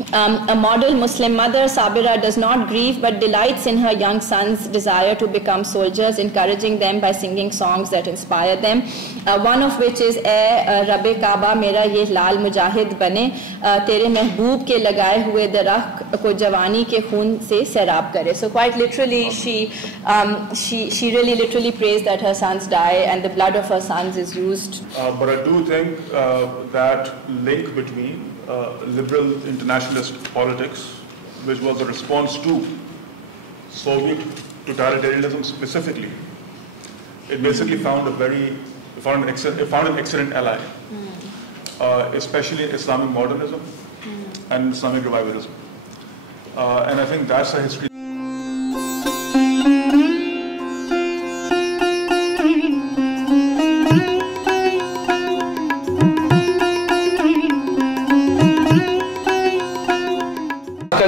A model Muslim mother, Sabira, does not grieve but delights in her young son's desire to become soldiers, encouraging them by singing songs that inspire them. One of which is اے رب کعبہ میرا یہ لال مجاہد بنے تیرے محبوب کے لگائے ہوئے درخت کو جوانی کے خون سے سیراب کرے. So quite literally she really literally prays that her sons die and the blood of her sons is used. But I do think that link between liberal internationalist politics, which was a response to Soviet totalitarianism specifically, it basically found an excellent ally, especially Islamic modernism and Islamic revivalism. And I think that's a history.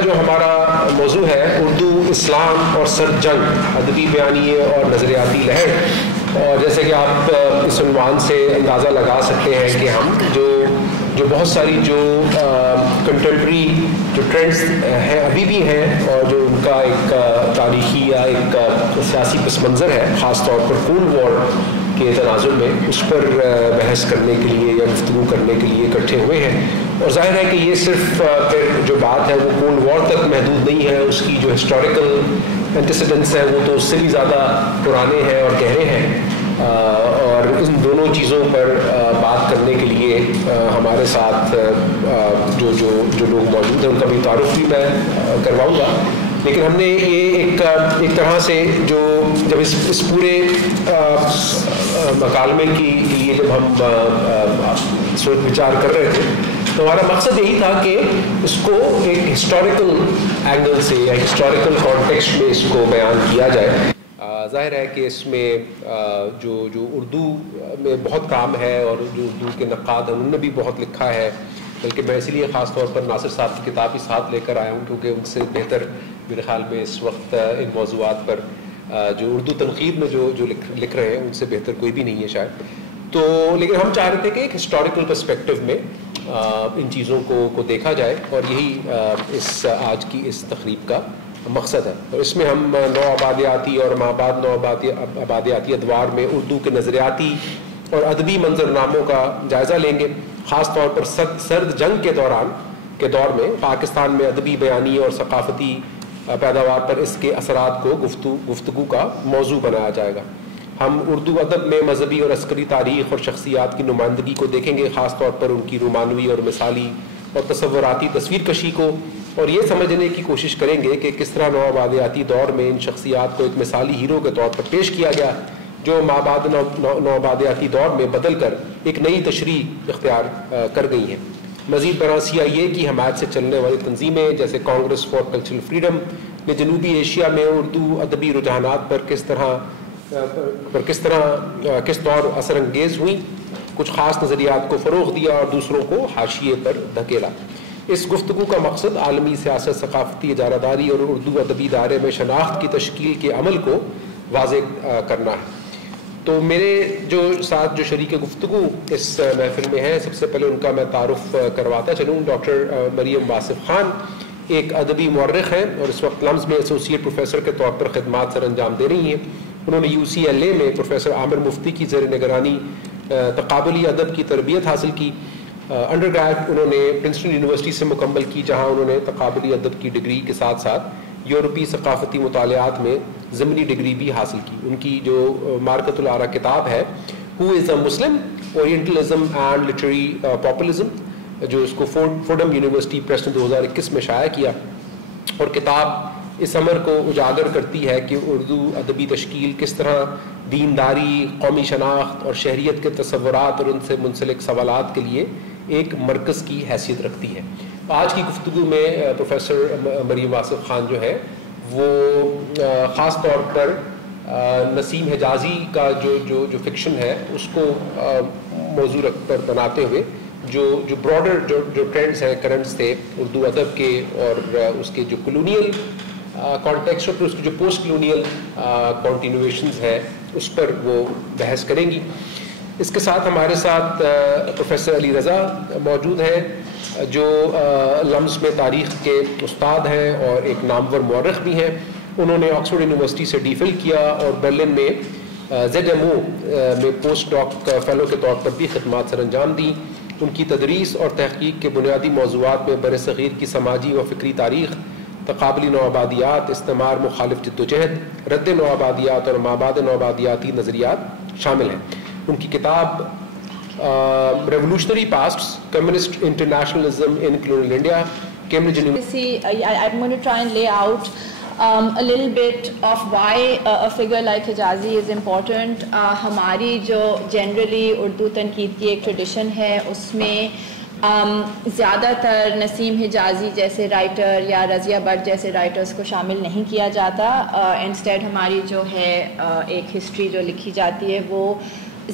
جو ہمارا موضوع ہے اردو اسلام اور سرد جنگ ادبی بیانیے اور نظریاتی لہر، اور جیسے کہ آپ اس عنوان سے اندازہ لگا سکتے ہیں کہ ہم جو بہت ساری جو کنٹمپری جو ٹرینڈز ہیں ابھی بھی ہیں اور جو ان کا ایک تاریخی یا ایک سیاسی پس منظر ہے، خاص طور پر کولڈ وار کے تناظر میں، اس پر بحث کرنے کے لیے یا گفتگو کرنے کے لیے اکٹھے ہوئے ہیں. اور ظاہر ہے کہ یہ صرف پھر جو بات ہے وہ کولڈ وار تک محدود نہیں ہے، اس کی جو ہسٹوریکل انٹیسیڈنٹس ہیں وہ تو اس سے بھی زیادہ پرانے ہیں اور گہرے ہیں. اور ان دونوں چیزوں پر بات کرنے کے لیے ہمارے ساتھ جو لوگ موجود ہیں ان کا بھی تعارف بھی میں کرواؤں گا. لیکن ہم نے یہ ایک طرح سے جب اس پورے مکالمے کی لیے جب ہم سوچ وچار کر رہے تھے تو ہمارا مقصد یہی تھا کہ اس کو ایک ہسٹوریکل اینگل سے یا ہسٹوریکل کانٹیکسٹ میں اس کو بیان کیا جائے. ظاہر ہے کہ اس میں جو اردو میں بہت کام ہے اور جو اردو کے نقاد ہیں انہوں نے بھی بہت لکھا ہے، بلکہ میں اسی لیے خاص طور پر ناصر صاحب کی کتاب ہی ساتھ لے کر آیا ہوں کیونکہ ان سے بہتر میرے خیال میں اس وقت ان موضوعات پر جو اردو تنقید میں جو لکھ رہے ہیں ان سے بہتر کوئی بھی نہیں ہے شاید. تو لیکن ہم چاہ رہے تھے کہ ایک ہسٹوریکل پرسپیکٹو میں ان چیزوں کو دیکھا جائے، اور یہی آج کی اس تقریب کا مقصد ہے. اور اس میں ہم نو آبادیاتی اور مابعد نو آبادیاتی ادوار میں اردو کے نظریاتی اور ادبی منظرناموں کا جائزہ لیں گے، خاص طور پر سرد جنگ کے دور میں پاکستان میں ادبی بیانی اور ثقافتی پیداوار پر اس کے اثرات کو گفتگو کا موضوع بنایا جائے گا. ہم اردو ادب میں مذہبی اور عسکری تاریخ اور شخصیات کی نمائندگی کو دیکھیں گے، خاص طور پر ان کی رومانوی اور مثالی اور تصوراتی تصویر کشی کو، اور یہ سمجھنے کی کوشش کریں گے کہ کس طرح نوآبادیاتی دور میں ان شخصیات کو ایک مثالی ہیرو کے طور پر پیش کیا گیا جو مابعد نوآبادیاتی دور میں بدل کر ایک نئی تشریح اختیار کر گئی ہیں. مزید برآں CIA کی حمایت سے چلنے والی تنظیمیں جیسے کانگریس فار کلچرل فریڈم نے جنوبی ایشیا میں اردو ادبی رجحانات پر کس طور اثر انگیز ہوئیں، کچھ خاص نظریات کو فروغ دیا اور دوسروں کو حاشیے پر دھکیلا. اس گفتگو کا مقصد عالمی سیاست، ثقافتی اجارہ داری اور اردو ادبی دائرے میں شناخت کی تشکیل کے عمل کو واضح کرنا ہے. تو میرے ساتھ جو شریک گفتگو اس محفل میں ہیں، سب سے پہلے ان کا میں تعارف کرواتا چلوں. ڈاکٹر مریم واصف خان ایک ادبی مورخ ہیں اور اس وقت لمز میں ایسوسیٹ پروفیسر کے طور پر خدمات سر انجام دے رہی ہیں. انہوں نے UCLA میں پروفیسر عامر مفتی کی زیر نگرانی تقابلی ادب کی تربیت حاصل کی. انڈر گریجویٹ انہوں نے پرنسٹن یونیورسٹی سے مکمل کی، جہاں انہوں نے تقابلی ادب کی ڈگری کے ساتھ ساتھ یورپی ثقافتی مطالعات میں ضمنی ڈگری بھی حاصل کی. ان کی جو مارکت العرا کتاب ہے ہو از اے مسلم اورینٹلزم اینڈ لٹریری پاپولزم، جو اس کو فوڈم یونیورسٹی پریس نے 2021 میں شائع کیا، اور کتاب اس امر کو اجاگر کرتی ہے کہ اردو ادبی تشکیل کس طرح دینداری، قومی شناخت اور شہریت کے تصورات اور ان سے منسلک سوالات کے لیے ایک مرکز کی حیثیت رکھتی ہے. آج کی گفتگو میں پروفیسر مریم واصف خان جو ہے وہ خاص طور پر نسیم حجازی کا جو فکشن ہے اس کو موضوع پر بناتے ہوئے جو براڈر جو ٹرینڈز ہیں، کرنٹس تھے اردو ادب کے اور اس کے جو کلونیل کانٹیکسٹ اور اس کی جو پوسٹ کلونیل کنٹینویشنز ہیں اس پر وہ بحث کریں گی. اس کے ساتھ ہمارے ساتھ پروفیسر علی رضا موجود ہیں جو لمز میں تاریخ کے استاد ہیں اور ایک نامور مورخ بھی ہیں. انہوں نے آکسفورڈ یونیورسٹی سے ڈی فل کیا اور برلن میں ZMO میں پوسٹ ڈاک فیلو کے طور پر بھی خدمات سر انجام دیں. ان کی تدریس اور تحقیق کے بنیادی موضوعات میں بر صغیر کی سماجی و فکری تاریخ، تقابلی نوآبادیات، استعمار مخالف جدوجہد، رد نوآبادیات اور مابعد نوآبادیاتی نظریات شامل ہیں. ان کی کتاب revolutionary pasts, communist internationalism in colonial India, Cambridge University. I'm going to try and lay out a little bit of why a figure like Hijazi is important. ہماری جو جنرلی اردو تنقید کی ایک ٹریڈیشن ہے اس میں زیادہ تر نسیم حجازی جیسے رائٹر یا رضیہ بٹ جیسے رائٹرز کو شامل نہیں کیا جاتا. انسٹیڈ ہماری جو ہے ایک ہسٹری جو لکھی جاتی ہے وہ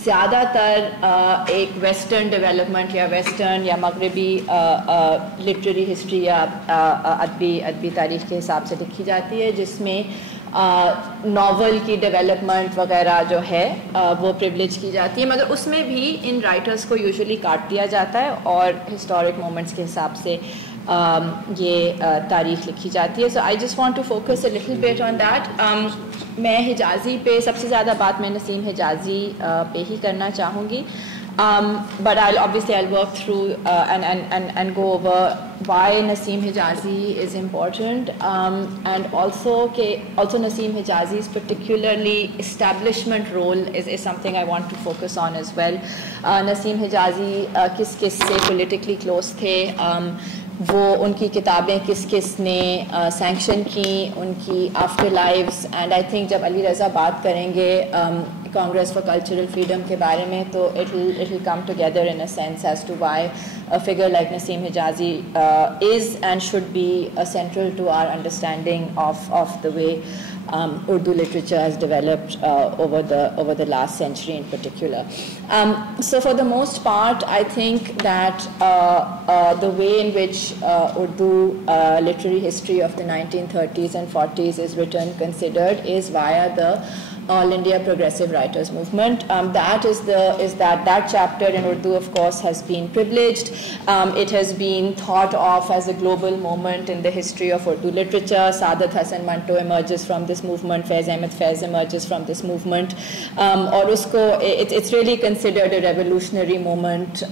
زیادہ تر ایک ویسٹرن ڈیولپمنٹ یا ویسٹرن یا مغربی لٹریری ہسٹری یا ادبی تاریخ کے حساب سے لکھی جاتی ہے، جس میں ناول کی ڈیولپمنٹ وغیرہ جو ہے وہ پریولیج کی جاتی ہے، مگر اس میں بھی ان رائٹرز کو یوزولی کاٹ دیا جاتا ہے اور ہسٹورک مومنٹس کے حساب سے یہ تاریخ لکھی جاتی ہے. So I just want to focus a little bit on that. میں حجازی پہ سب سے زیادہ بات میں نسیم حجازی پہ ہی کرنا چاہوں گی. But I'll work through and go over why Naseem Hijazi is important, and also Naseem Hijazi's particularly establishment role is something I want to focus on as well. Naseem Hijazi کس سے politically close تھے، وہ ان کی کتابیں کس نے sanction کی، ان کی after lives. And I think جب علی رضا بات کریں گے کانگریس فار کلچرل فریڈم کے بارے میں تو it will come together in a sense as to why a figure like Naseem Hijazi is and should be central to our understanding of the way Urdu literature has developed over the last century in particular. So for the most part, I think that the way in which Urdu literary history of the 1930s and 40s is written, considered, is via the All India Progressive Writers Movement. That chapter in Urdu, of course, has been privileged. It has been thought of as a global moment in the history of Urdu literature. Saadat Hasan Manto emerges from this movement. Faiz Ahmed Faiz emerges from this movement. Aur usko, it's really considered a revolutionary moment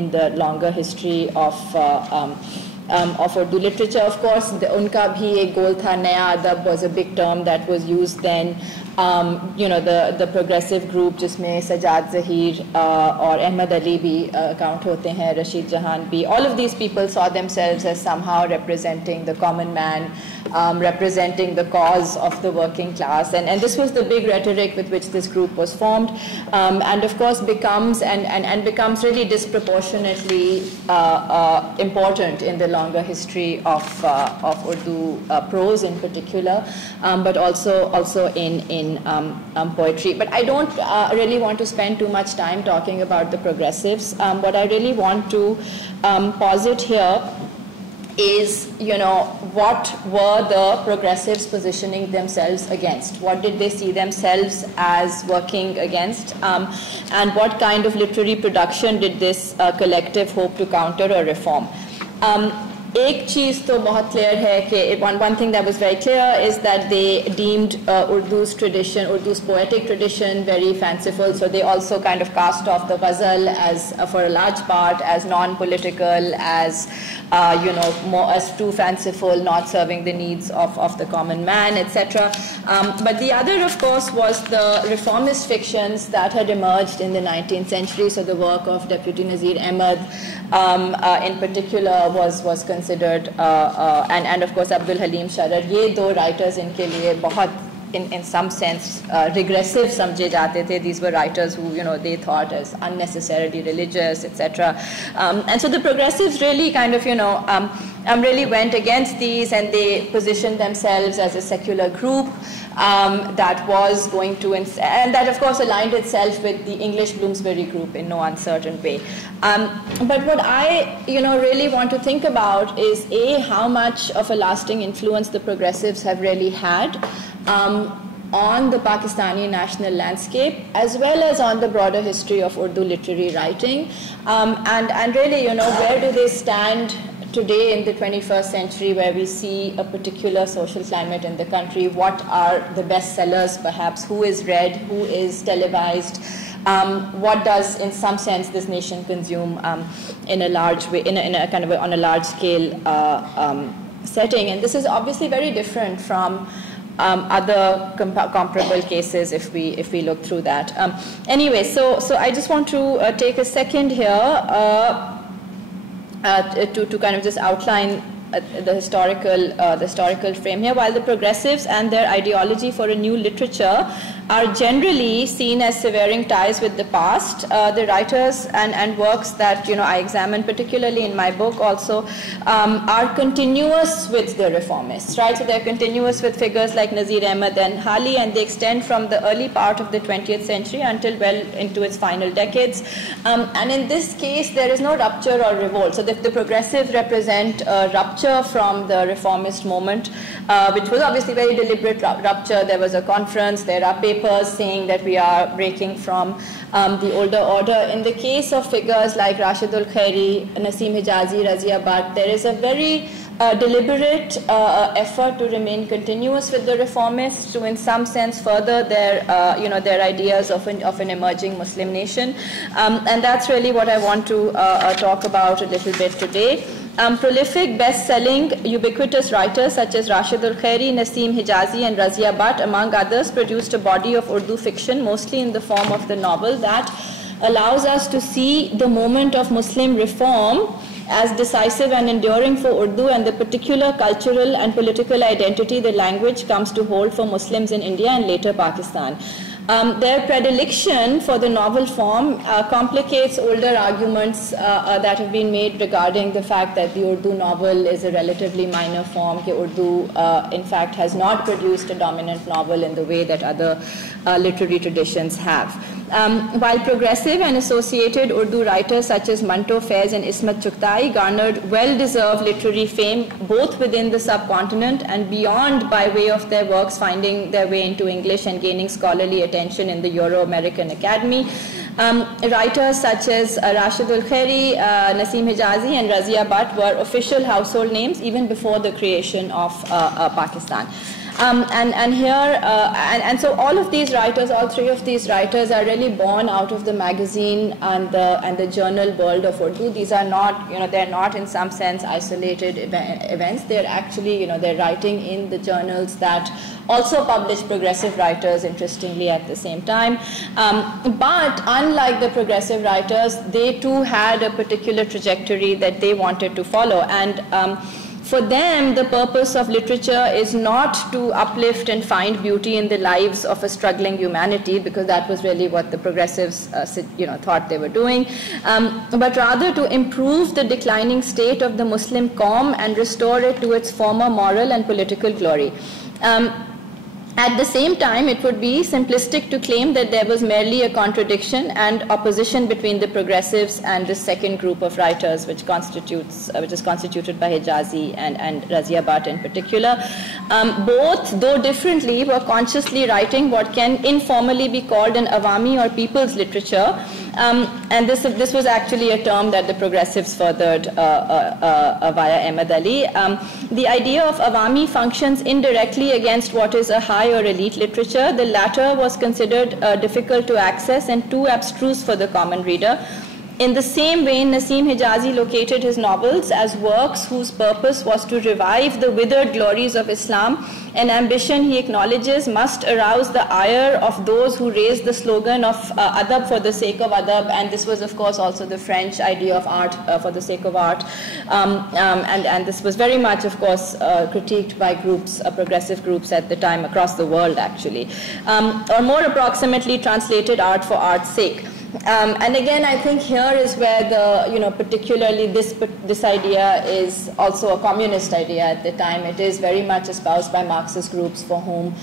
in the longer history of Urdu literature. Of course, unka bhi ek goal tha. Naya adab was a big term that was used then. The progressive group جس میں سجاد ظہیر اور احمد علی بھی account ہوتے ہیں، رشید جہان بھی. all of these people saw themselves as somehow representing the common man, representing the cause of the working class, and this was the big rhetoric with which this group was formed, and of course becomes really disproportionately important in the longer history of Urdu prose in particular, but also in poetry. But I don't really want to spend too much time talking about the progressives. What I really want to posit here is, what were the progressives positioning themselves against? What did they see themselves as working against? And what kind of literary production did this collective hope to counter or reform? ایک چیز تو بہت clear ہے کہ one thing that was very clear is that they deemed Urdu's poetic tradition very fanciful, so they also kind of cast off the ghazal as for a large part as non-political, as more as too fanciful, not serving the needs of the common man, etc. But the other, of course, was the reformist fictions that had emerged in the 19th century. So the work of Deputy Nazir Ahmad in particular was considered, and of course Abdul Halim Sharar. یہ دو writers ان کے لیے بہت in some sense regressive سمجھے جاتے تھے. These were writers who they thought as unnecessarily religious, etc. And so the progressives really kind of really went against these, and they positioned themselves as a secular group that was going to, and that of course aligned itself with the English Bloomsbury group in no uncertain way. But what I really want to think about is how much of a lasting influence the progressives have really had on the Pakistani national landscape, as well as on the broader history of Urdu literary writing, and really, you know, where do they stand today in the 21st century, where we see a particular social climate in the country? What are the bestsellers, perhaps? Who is read? Who is televised? What does, in some sense, this nation consume in a large way, in a kind of on a large scale setting? And this is obviously very different from other comparable cases if we look through that. Anyway, so I just want to take a second here to kind of just outline the historical frame here. While the progressives and their ideology for a new literature are generally seen as severing ties with the past, the writers and works that, you know, I examine particularly in my book also are continuous with the reformists, right? So they're continuous with figures like Nazir Ahmad and Hali, and they extend from the early part of the 20th century until well into its final decades. And in this case, there is no rupture or revolt. So the progressives represent a rupture from the reformist moment, which was obviously very deliberate rupture. There was a conference, there are papers saying that we are breaking from the older order. In the case of figures like Rashidul Khairi, Naseem Hijazi, Razia Bhatt, there is a very deliberate effort to remain continuous with the reformists, to in some sense further their their ideas of an emerging Muslim nation, and that's really what I want to talk about a little bit today. Prolific, best-selling, ubiquitous writers such as Rashidul Khairi, Naseem Hijazi, and Razia Bhatt, among others, produced a body of Urdu fiction, mostly in the form of the novel, that allows us to see the moment of Muslim reform as decisive and enduring for Urdu and the particular cultural and political identity the language comes to hold for Muslims in India and later Pakistan. Their predilection for the novel form complicates older arguments that have been made regarding the fact that the Urdu novel is a relatively minor form. Urdu, in fact, has not produced a dominant novel in the way that other literary traditions have. While progressive and associated Urdu writers such as Manto Faiz and Ismat Chughtai garnered well-deserved literary fame both within the subcontinent and beyond by way of their works finding their way into English and gaining scholarly attention in the Euro-American Academy, writers such as Rashidul Khairi, Naseem Hijazi, and Razia Bhatt were official household names even before the creation of Pakistan. So all of these writers, all three of these writers, are really born out of the magazine and the journal world of Urdu. These are not, they're not in some sense isolated events. They're actually, they're writing in the journals that also publish progressive writers, interestingly, at the same time. But unlike the progressive writers, they too had a particular trajectory that they wanted to follow. And for them, the purpose of literature is not to uplift and find beauty in the lives of a struggling humanity, because that was really what the progressives thought they were doing, but rather to improve the declining state of the Muslim Qawm and restore it to its former moral and political glory. At the same time, it would be simplistic to claim that there was merely a contradiction and opposition between the progressives and the second group of writers, which is constituted by Hijazi and Razia Bhatt in particular. Both, though differently, were consciously writing what can informally be called an Awami or people's literature. And this was actually a term that the progressives furthered via Ahmad Ali. The idea of Awami functions indirectly against what is a high or elite literature. The latter was considered difficult to access and too abstruse for the common reader. In the same vein, Naseem Hijazi located his novels as works whose purpose was to revive the withered glories of Islam, an ambition he acknowledges must arouse the ire of those who raised the slogan of adab for the sake of adab, and this was of course also the French idea of art for the sake of art, and this was very much of course critiqued by groups, progressive groups at the time across the world actually, or more approximately translated art for art's sake. And again, I think here is where the, particularly this idea is also a communist idea at the time. It is very much espoused by Marxist groups for whom,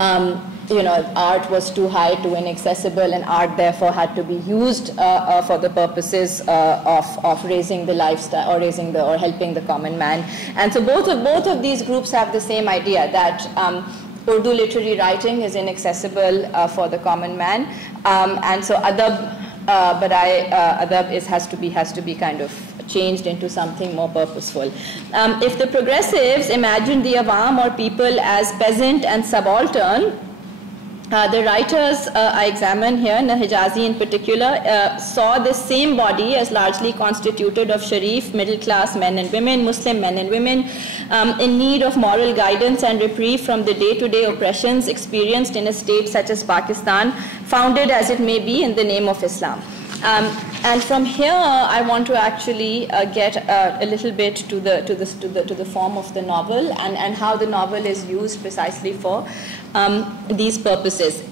art was too high, too inaccessible, and art therefore had to be used for the purposes of raising the lifestyle or helping the common man. And so both of these groups have the same idea that Urdu literary writing is inaccessible for the common man, and so adab, adab has to be kind of changed into something more purposeful. If the progressives imagine the awam or people as peasant and subaltern, the writers I examine here, Hijazi in particular, saw this same body as largely constituted of Sharif, middle-class men and women, Muslim men and women, in need of moral guidance and reprieve from the day-to-day oppressions experienced in a state such as Pakistan, founded as it may be in the name of Islam. And from here, I want to actually get a little bit to the form of the novel and how the novel is used precisely for these purposes.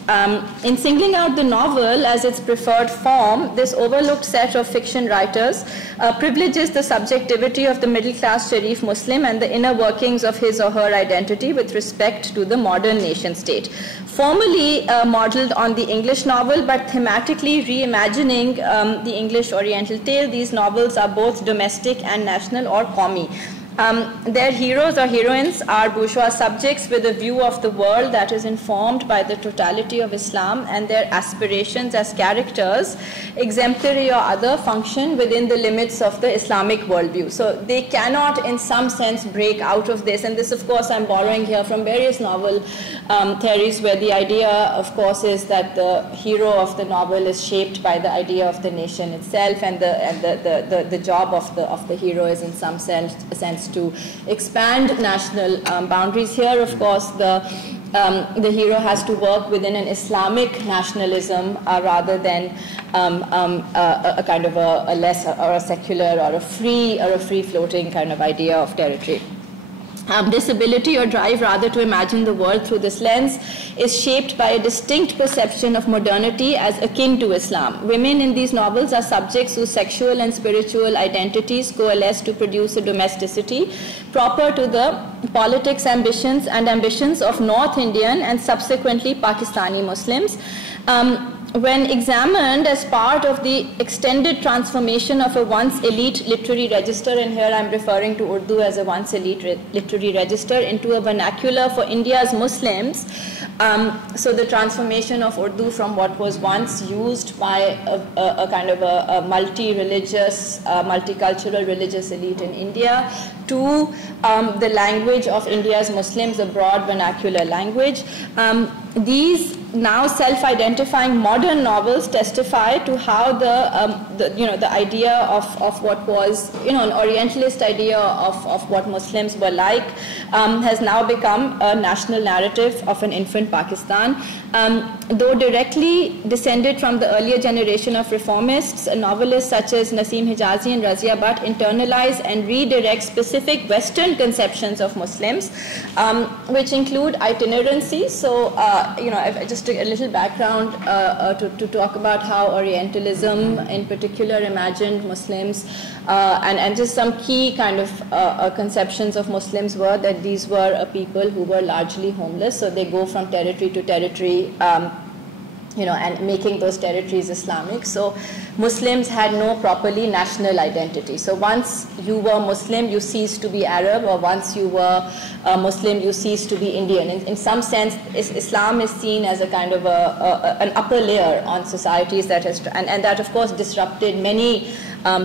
In singling out the novel as its preferred form, this overlooked set of fiction writers privileges the subjectivity of the middle-class Sharif Muslim and the inner workings of his or her identity with respect to the modern nation-state. Formally modeled on the English novel, but thematically reimagining the English Oriental tale, these novels are both domestic and national or Qawmi. Their heroes or heroines are bourgeois subjects with a view of the world that is informed by the totality of Islam, and their aspirations as characters, exemplary or other, function within the limits of the Islamic worldview. So they cannot in some sense break out of this, and this of course I'm borrowing here from various novel theories where the idea of course is that the hero of the novel is shaped by the idea of the nation itself, and the job of the hero is in some sense to expand national boundaries. Here, of course, the hero has to work within an Islamic nationalism rather than a kind of a less or a secular or a free floating kind of idea of territory. This ability or drive rather to imagine the world through this lens is shaped by a distinct perception of modernity as akin to Islam. Women in these novels are subjects whose sexual and spiritual identities coalesce to produce a domesticity proper to the politics, ambitions of North Indian and subsequently Pakistani Muslims. When examined as part of the extended transformation of a once elite literary register, and here I'm referring to Urdu as a once elite literary register, into a vernacular for India's Muslims, so the transformation of Urdu from what was once used by a kind of a multi-religious, multicultural religious elite in India to the language of India's Muslims, a broad vernacular language. These now self-identifying modern novels testify to how the idea of what was an Orientalist idea of what Muslims were like has now become a national narrative of an infant Pakistan. Though directly descended from the earlier generation of reformists, novelists such as Naseem Hijazi and Razia Bhatt internalize and redirect specific Western conceptions of Muslims, which include itinerancy. So, just a little background to talk about how Orientalism in particular imagined Muslims, and just some key kind of conceptions of Muslims were that these were a people who were largely homeless, so they go from territory to territory, and making those territories Islamic. So Muslims had no properly national identity. So once you were Muslim, you ceased to be Arab, or once you were Muslim, you ceased to be Indian. In some sense, Islam is seen as a kind of an upper layer on societies that has, and that of course disrupted many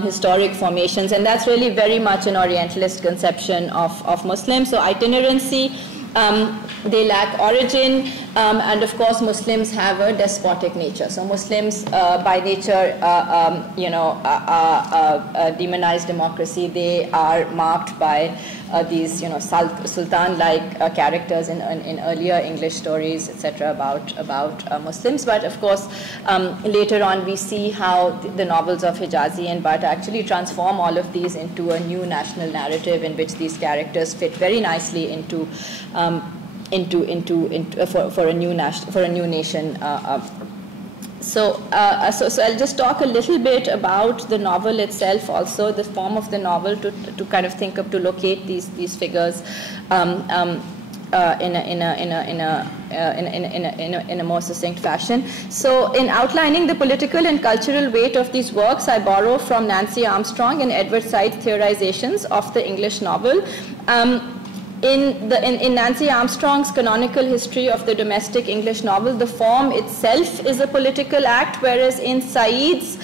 historic formations, and that's really very much an Orientalist conception of Muslims. So itinerancy, they lack origin, and of course Muslims have a despotic nature. So Muslims by nature, demonized democracy. They are marked by these sultan-like characters in earlier English stories, etc., about Muslims. But of course later on we see how the novels of Hijazi and Bhatt actually transform all of these into a new national narrative in which these characters fit very nicely into for a new nation. So I'll just talk a little bit about the novel itself, also the form of the novel, to kind of to locate these figures in a more succinct fashion. So in outlining the political and cultural weight of these works, I borrow from Nancy Armstrong and Edward Said's theorizations of the English novel. In Nancy Armstrong's canonical history of the domestic English novel, the form itself is a political act, whereas in Said's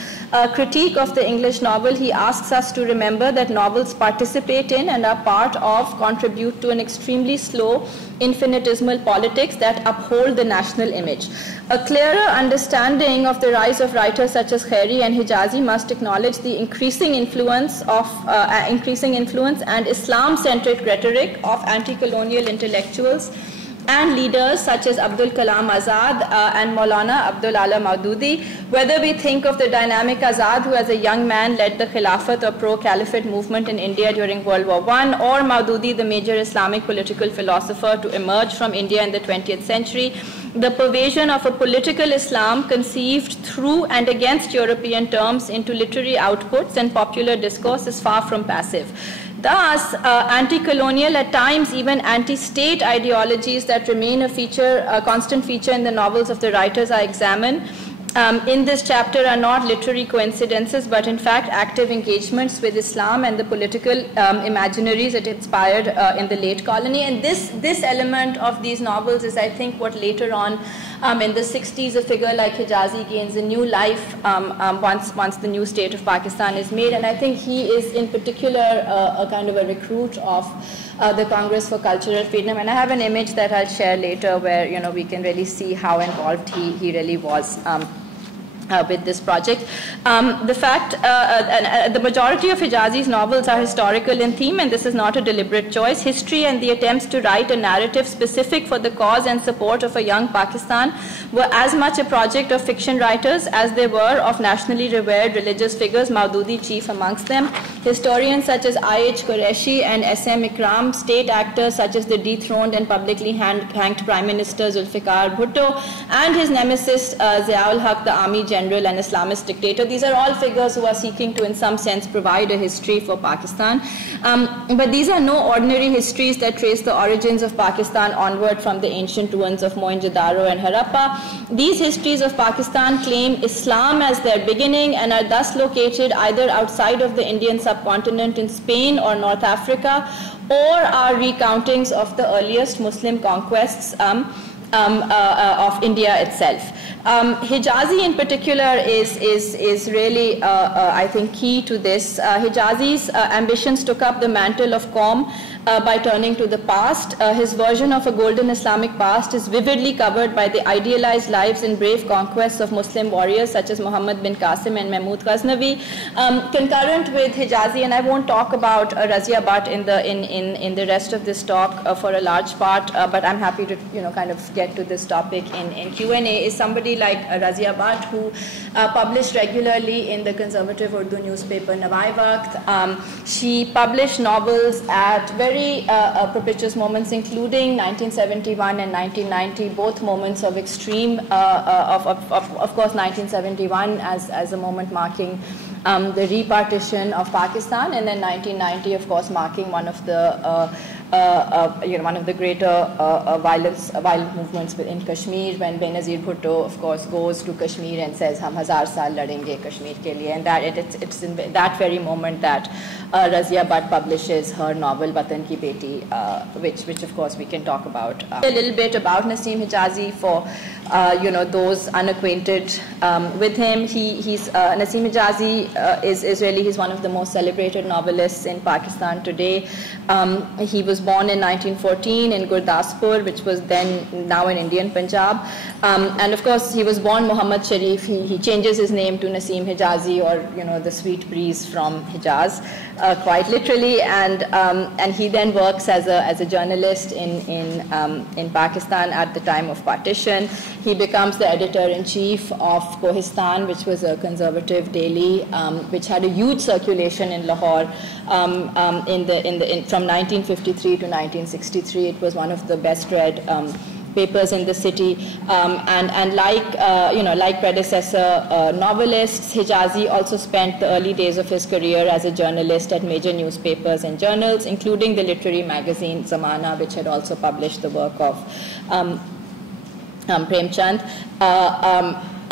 critique of the English novel, he asks us to remember that novels participate in and are part of, contribute to an extremely slow, infinitesimal politics that uphold the national image. A clearer understanding of the rise of writers such as Khairi and Hijazi must acknowledge the increasing influence and Islam-centric rhetoric of anti-colonial intellectuals and leaders such as Abdul Kalam Azad and Maulana Abdul Ala Maududi. Whether we think of the dynamic Azad, who as a young man led the Khilafat or pro-Caliphate movement in India during World War I, or Maududi, the major Islamic political philosopher to emerge from India in the 20th century, the pervasion of a political Islam conceived through and against European terms into literary outputs and popular discourse is far from passive. Thus, anti-colonial, at times even anti-state ideologies that remain a constant feature in the novels of the writers I examine in this chapter are not literary coincidences, but in fact active engagements with Islam and the political imaginaries it inspired in the late colony. And this element of these novels is, I think, what later on in the 60s a figure like Hijazi gains a new life once the new state of Pakistan is made. And I think he is in particular a kind of a recruit of the Congress for Cultural Freedom. And I have an image that I'll share later where we can really see how involved he really was with this project. The fact, the majority of Hijazi's novels are historical in theme, and this is not a deliberate choice. History and the attempts to write a narrative specific for the cause and support of a young Pakistan were as much a project of fiction writers as they were of nationally revered religious figures, Maududi chief amongst them. Historians such as I.H. Qureshi and S.M. Ikram, state actors such as the dethroned and publicly hanged Prime Minister Zulfikar Bhutto, and his nemesis Ziaul Haq, the army general and Islamist dictator. These are all figures who are seeking to, in some sense, provide a history for Pakistan. But these are no ordinary histories that trace the origins of Pakistan onward from the ancient ruins of Mohenjo-daro and Harappa. These histories of Pakistan claim Islam as their beginning and are thus located either outside of the Indian subcontinent in Spain or North Africa, or are recountings of the earliest Muslim conquests of India itself. Hijazi in particular is really, I think, key to this. Hijazi's ambitions took up the mantle of Qaum by turning to the past. His version of a golden Islamic past is vividly covered by the idealized lives and brave conquests of Muslim warriors such as Muhammad bin Qasim and Mahmud Ghaznavi. Concurrent with Hijazi, and I won't talk about Razia Bhatt in the rest of this talk for a large part, but I'm happy to kind of get to this topic in Q&A, is somebody like Razia Bhatt, who published regularly in the conservative Urdu newspaper Nawai Waqt. She published novels at very propitious moments, including 1971 and 1990, both moments of extreme, of course 1971 as a moment marking the repartition of Pakistan, and then 1990, of course, marking one of the one of the greater violent movements in Kashmir, when Benazir Bhutto, of course, goes to Kashmir and says, "Hum 1000 saal ladenge Kashmir ke liye," and that it's in that very moment that Razia Bhatt publishes her novel Watan Ki Beti, which of course we can talk about. A little bit about Naseem Hijazi for those unacquainted with him. Naseem Hijazi he's one of the most celebrated novelists in Pakistan today. He was born in 1914 in Gurdaspur, which was now in Indian Punjab. And of course, he was born Muhammad Sharif. He changes his name to Naseem Hijazi, or the sweet breeze from Hijaz, quite literally. And he then works as a journalist in Pakistan at the time of partition. He becomes the editor-in-chief of Kohistan, which was a conservative daily, which had a huge circulation in Lahore from 1953 to 1963. It was one of the best-read papers in the city, and like predecessor novelists, Hijazi also spent the early days of his career as a journalist at major newspapers and journals, including the literary magazine Zamana, which had also published the work of Premchand.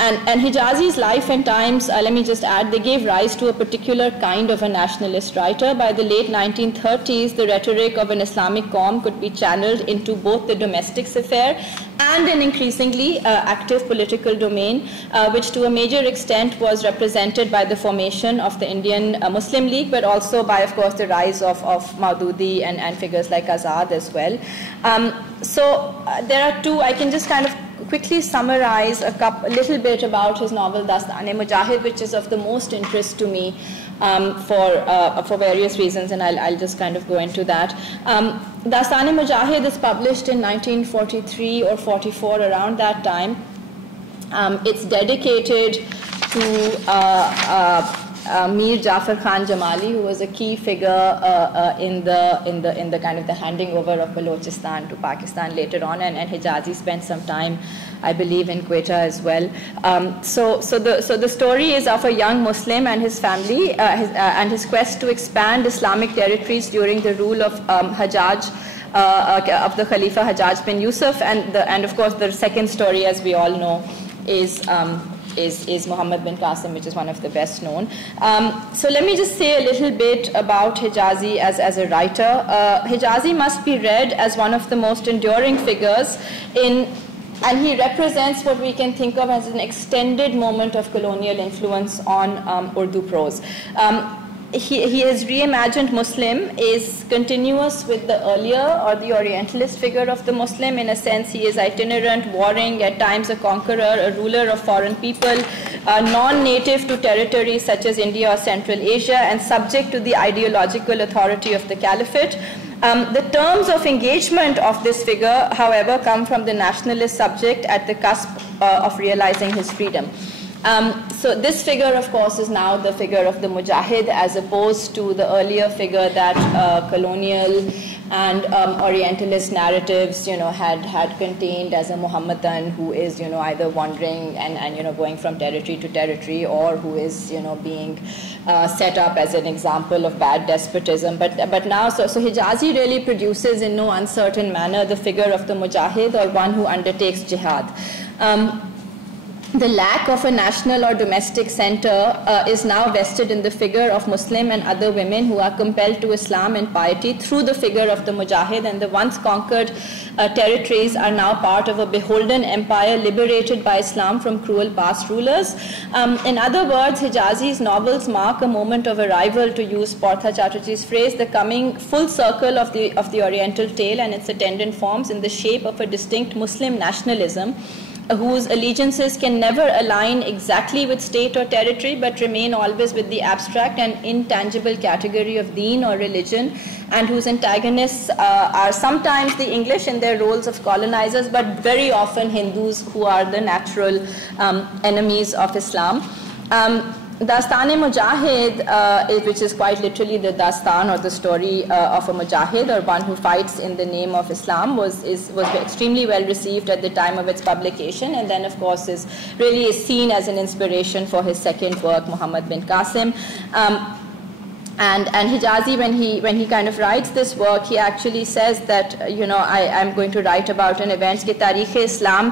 And Hijazi's life and times, let me just add, they gave rise to a particular kind of a nationalist writer. By the late 1930s, the rhetoric of an Islamic Qawm could be channeled into both the domestic affair and an increasingly active political domain, which to a major extent was represented by the formation of the Indian Muslim League, but also by, of course, the rise of Maududi and figures like Azad as well. So there are two, I can just kind of quickly summarize a little bit about his novel Dastan-e-Mujahid, which is of the most interest to me for various reasons, and I'll just kind of go into that. Dastan-e-Mujahid is published in 1943 or 44, around that time. It's dedicated to Mir Jafar Khan Jamali, who was a key figure in the kind of the handing over of Balochistan to Pakistan later on, and Hijazi spent some time, I believe, in Quetta as well. So the story is of a young Muslim and his family and his quest to expand Islamic territories during the rule of Hajjaj, of the Khalifa Hajjaj bin Yusuf, and of course the second story, as we all know, is Muhammad bin Qasim, which is one of the best known. So let me just say a little bit about Hijazi as a writer. Hijazi must be read as one of the most enduring figures and he represents what we can think of as an extended moment of colonial influence on Urdu prose. His reimagined Muslim is continuous with the earlier or the Orientalist figure of the Muslim. In a sense, he is itinerant, warring, at times a conqueror, a ruler of foreign people, non-native to territories such as India or Central Asia, and subject to the ideological authority of the Caliphate. The terms of engagement of this figure, however, come from the nationalist subject at the cusp of realizing his freedom. So this figure, of course, is now the figure of the Mujahid, as opposed to the earlier figure that colonial and Orientalist narratives, had contained as a Muhammadan who is, either wandering and going from territory to territory, or who is, being set up as an example of bad despotism. But now, so Hijazi really produces in no uncertain manner the figure of the Mujahid, or one who undertakes jihad. The lack of a national or domestic center is now vested in the figure of Muslim and other women who are compelled to Islam and piety through the figure of the Mujahid, and the once conquered territories are now part of a beholden empire liberated by Islam from cruel past rulers. In other words, Hijazi's novels mark a moment of arrival, to use Partha Chatterjee's phrase, the coming full circle of the Oriental tale and its attendant forms in the shape of a distinct Muslim nationalism, whose allegiances can never align exactly with state or territory, but remain always with the abstract and intangible category of deen or religion, and whose antagonists are sometimes the English in their roles of colonizers, but very often Hindus, who are the natural enemies of Islam. Dastan-e-Mujahid, which is quite literally the Dastan, or the story of a Mujahid, or one who fights in the name of Islam, was extremely well received at the time of its publication, and then of course is seen as an inspiration for his second work, Muhammad bin Qasim. And Hijazi, when he kind of writes this work, he actually says that, I'm going to write about an event कि तारीख़ इस्लाम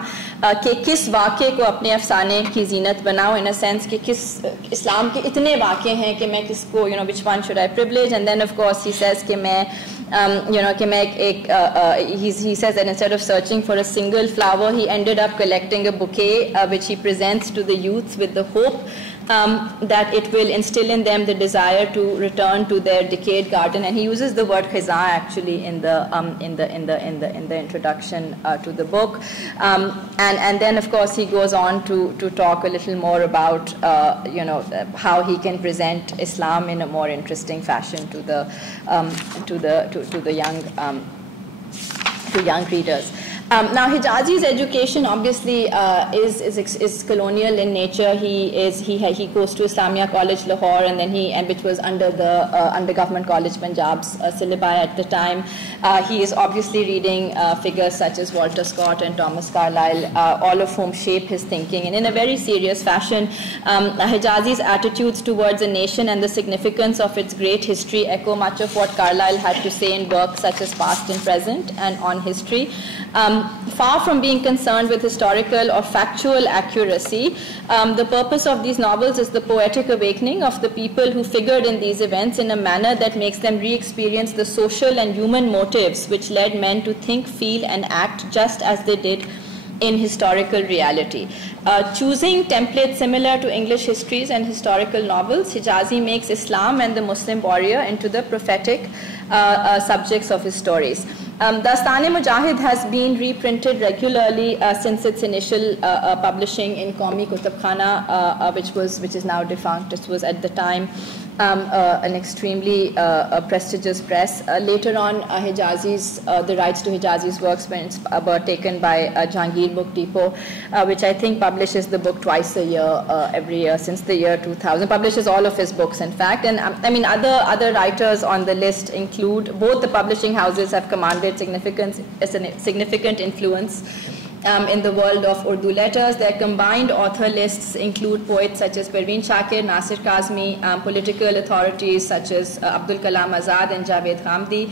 के किस वाक़े को अपने अफ़साने की ज़ीनत बनाओ, in a sense कि किस इस्लाम के इतने वाक़े हैं कि मैं किसको, which one should I privilege? And then of course he says कि मैं he says that instead of searching for a single flower, he ended up collecting a bouquet which he presents to the youths with the hope that it will instill in them the desire to return to their decayed garden. And he uses the word khiza actually in the introduction to the book. And then of course he goes on to talk a little more about how he can present Islam in a more interesting fashion to the young readers. Now Hijazi's education obviously is colonial in nature. He goes to Islamia College Lahore, and then which was under the Government College Punjab's syllabi at the time, he is obviously reading figures such as Walter Scott and Thomas Carlyle, all of whom shape his thinking. And in a very serious fashion, Hijazi's attitudes towards a nation and the significance of its great history echo much of what Carlyle had to say in works such as Past and Present and On History. Far from being concerned with historical or factual accuracy, the purpose of these novels is the poetic awakening of the people who figured in these events in a manner that makes them re-experience the social and human motives which led men to think, feel, and act just as they did in historical reality. Choosing templates similar to English histories and historical novels, Hijazi makes Islam and the Muslim warrior into the prophetic subjects of his stories. Dastan-e-Mujahid has been reprinted regularly since its initial publishing in Qaumi Kutub Khana, which is now defunct. It was at the time an extremely prestigious press. Later on, the rights to Hijazi's works were taken by Jahangir Book Depot, which I think publishes the book twice a year, every year since the year 2000. Publishes all of his books, in fact. And I mean, other writers on the list include, both the publishing houses have commanded significant influence in the world of Urdu letters. Their combined author lists include poets such as Parveen Shakir, Nasir Kazmi, political authorities such as Abdul Kalam Azad and Javed Ghamdi,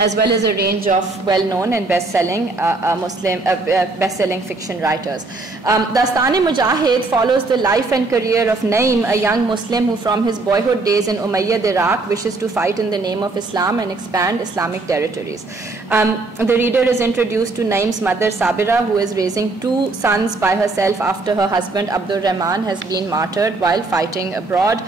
as well as a range of well-known and best-selling best-selling fiction writers. Dastan-e-Mujahid follows the life and career of Naim, a young Muslim who from his boyhood days in Umayyad Iraq wishes to fight in the name of Islam and expand Islamic territories. The reader is introduced to Naim's mother Sabira, who is raising 2 sons by herself after her husband Abdur Rahman has been martyred while fighting abroad.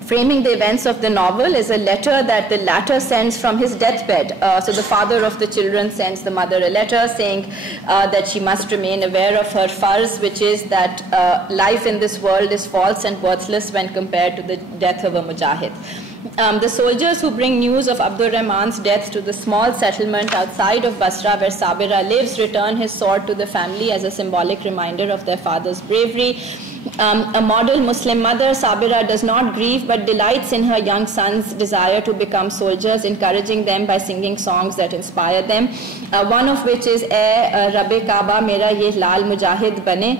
Framing the events of the novel is a letter that the latter sends from his deathbed. So the father of the children sends the mother a letter saying that she must remain aware of her farz, which is that life in this world is false and worthless when compared to the death of a mujahid. The soldiers who bring news of Abdur Rahman's death to the small settlement outside of Basra where Sabira lives return his sword to the family as a symbolic reminder of their father's bravery. A model Muslim mother, Sabira does not grieve but delights in her young sons' desire to become soldiers, encouraging them by singing songs that inspire them. One of which is Rabbe Kaaba Mera Ye Lal Mujahid Bane,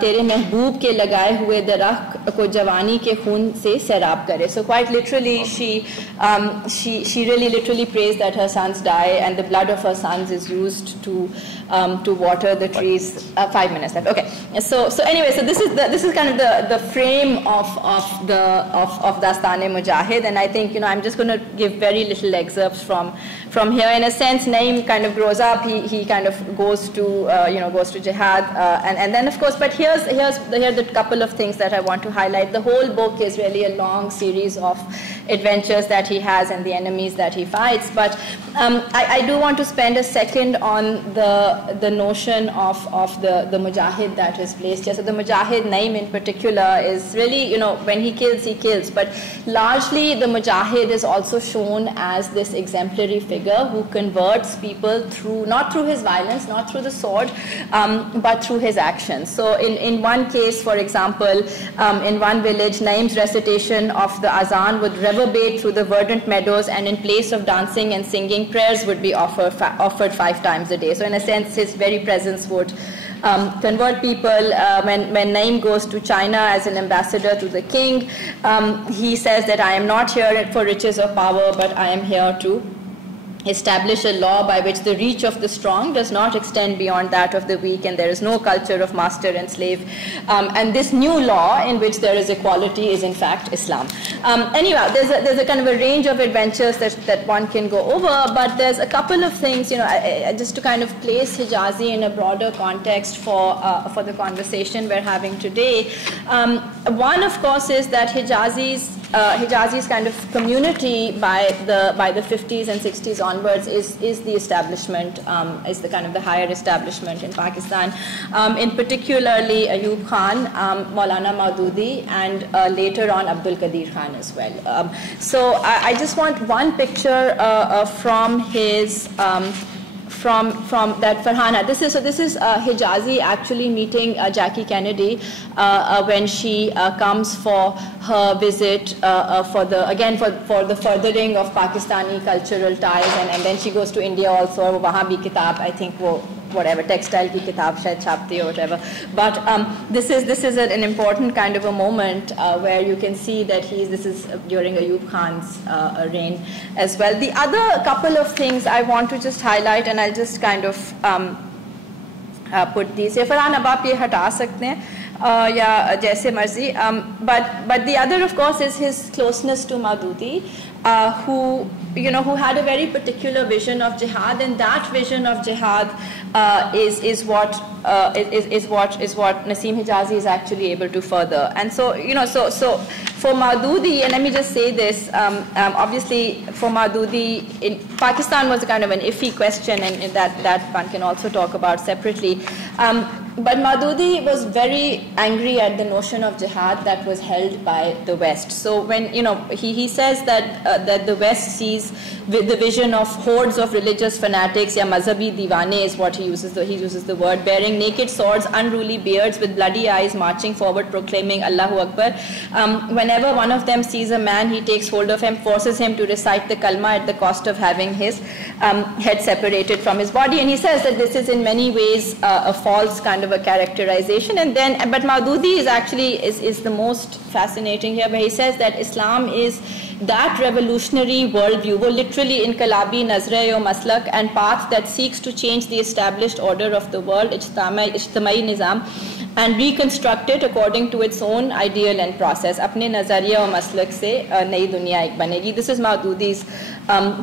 Tere Mehboob Ke Lagaye Hue Darakh Ko Jawani Ke Khoon Se Sairab Kare. So quite literally, she really literally prays that her sons die, and the blood of her sons is used to water the trees. 5 minutes left. Okay. So anyway, so this is kind of the frame of Dastan-e-Mujahid, and I think I'm just going to give very little excerpts from here. In a sense, Naim kind of grows up. He kind of goes to jihad, and then of course. But here are the couple of things that I want to highlight. The whole book is really a long series of adventures that he has and the enemies that he fights. But I do want to spend a second on the notion of the mujahid that is placed here. So the mujahid, Naim in particular, is really, when he kills. But largely the mujahid is also shown as this exemplary figure who converts people not through his violence, not through the sword, but through his actions. So in one case, for example, in one village, Naim's recitation of the azan would reverberate through the verdant meadows, and in place of dancing and singing, prayers would be offered 5 times a day. So in a sense, his very presence would convert people. When Naim goes to China as an ambassador to the king, he says that I am not here for riches or power, but I am here to establish a law by which the reach of the strong does not extend beyond that of the weak, and there is no culture of master and slave. And this new law in which there is equality is in fact Islam. Anyway, there's a kind of a range of adventures that one can go over, but there's a couple of things, just to kind of place Hijazi in a broader context for the conversation we're having today. One, of course, is that Hijazi's kind of community by the 50s and 60s onwards is the establishment, is the kind of the higher establishment in Pakistan, in particularly Ayub Khan, Maulana Maududi, and later on Abdul Qadir Khan as well. So I just want one picture from his from that Farhana. This is Hijazi actually meeting Jackie Kennedy when she comes for her visit for the furthering of Pakistani cultural ties, and then she goes to India also. Wahan bhi kitab, I think wo whatever textile ki kitab shayad chhapti or whatever. But this is an important kind of a moment where you can see that this is during Ayub Khan's reign as well. The other couple of things I want to just highlight, and I'll just kind of put these. Farhan, ab aap ye hata sakte hain ya jaise marzi. But the other, of course, is his closeness to Maududi, who had a very particular vision of jihad, and that vision of jihad is what Naseem Hijazi is actually able to further. And so for Maududi, and let me just say this, obviously for Maududi, in Pakistan was a kind of an iffy question, and that one can also talk about separately. But Maududi was very angry at the notion of jihad that was held by the West. So when he says that the West sees the vision of hordes of religious fanatics, ya mazhabi diwane is what he uses the word, bearing naked swords, unruly beards, with bloody eyes, marching forward, proclaiming Allahu Akbar. Whenever one of them sees a man, he takes hold of him, forces him to recite the kalma at the cost of having his head separated from his body. And he says that this is in many ways a false kind of a characterization. But Maududi is actually is the most fascinating here, where he says that Islam is that revolutionary worldview, wo literally inqalabi nazre o maslak and path that seeks to change the established order of the world, ijtimai nizam, and reconstruct it according to its own ideal and process. Apne nazariya aur maslak se nayi duniya ek banegi. This is Maududi's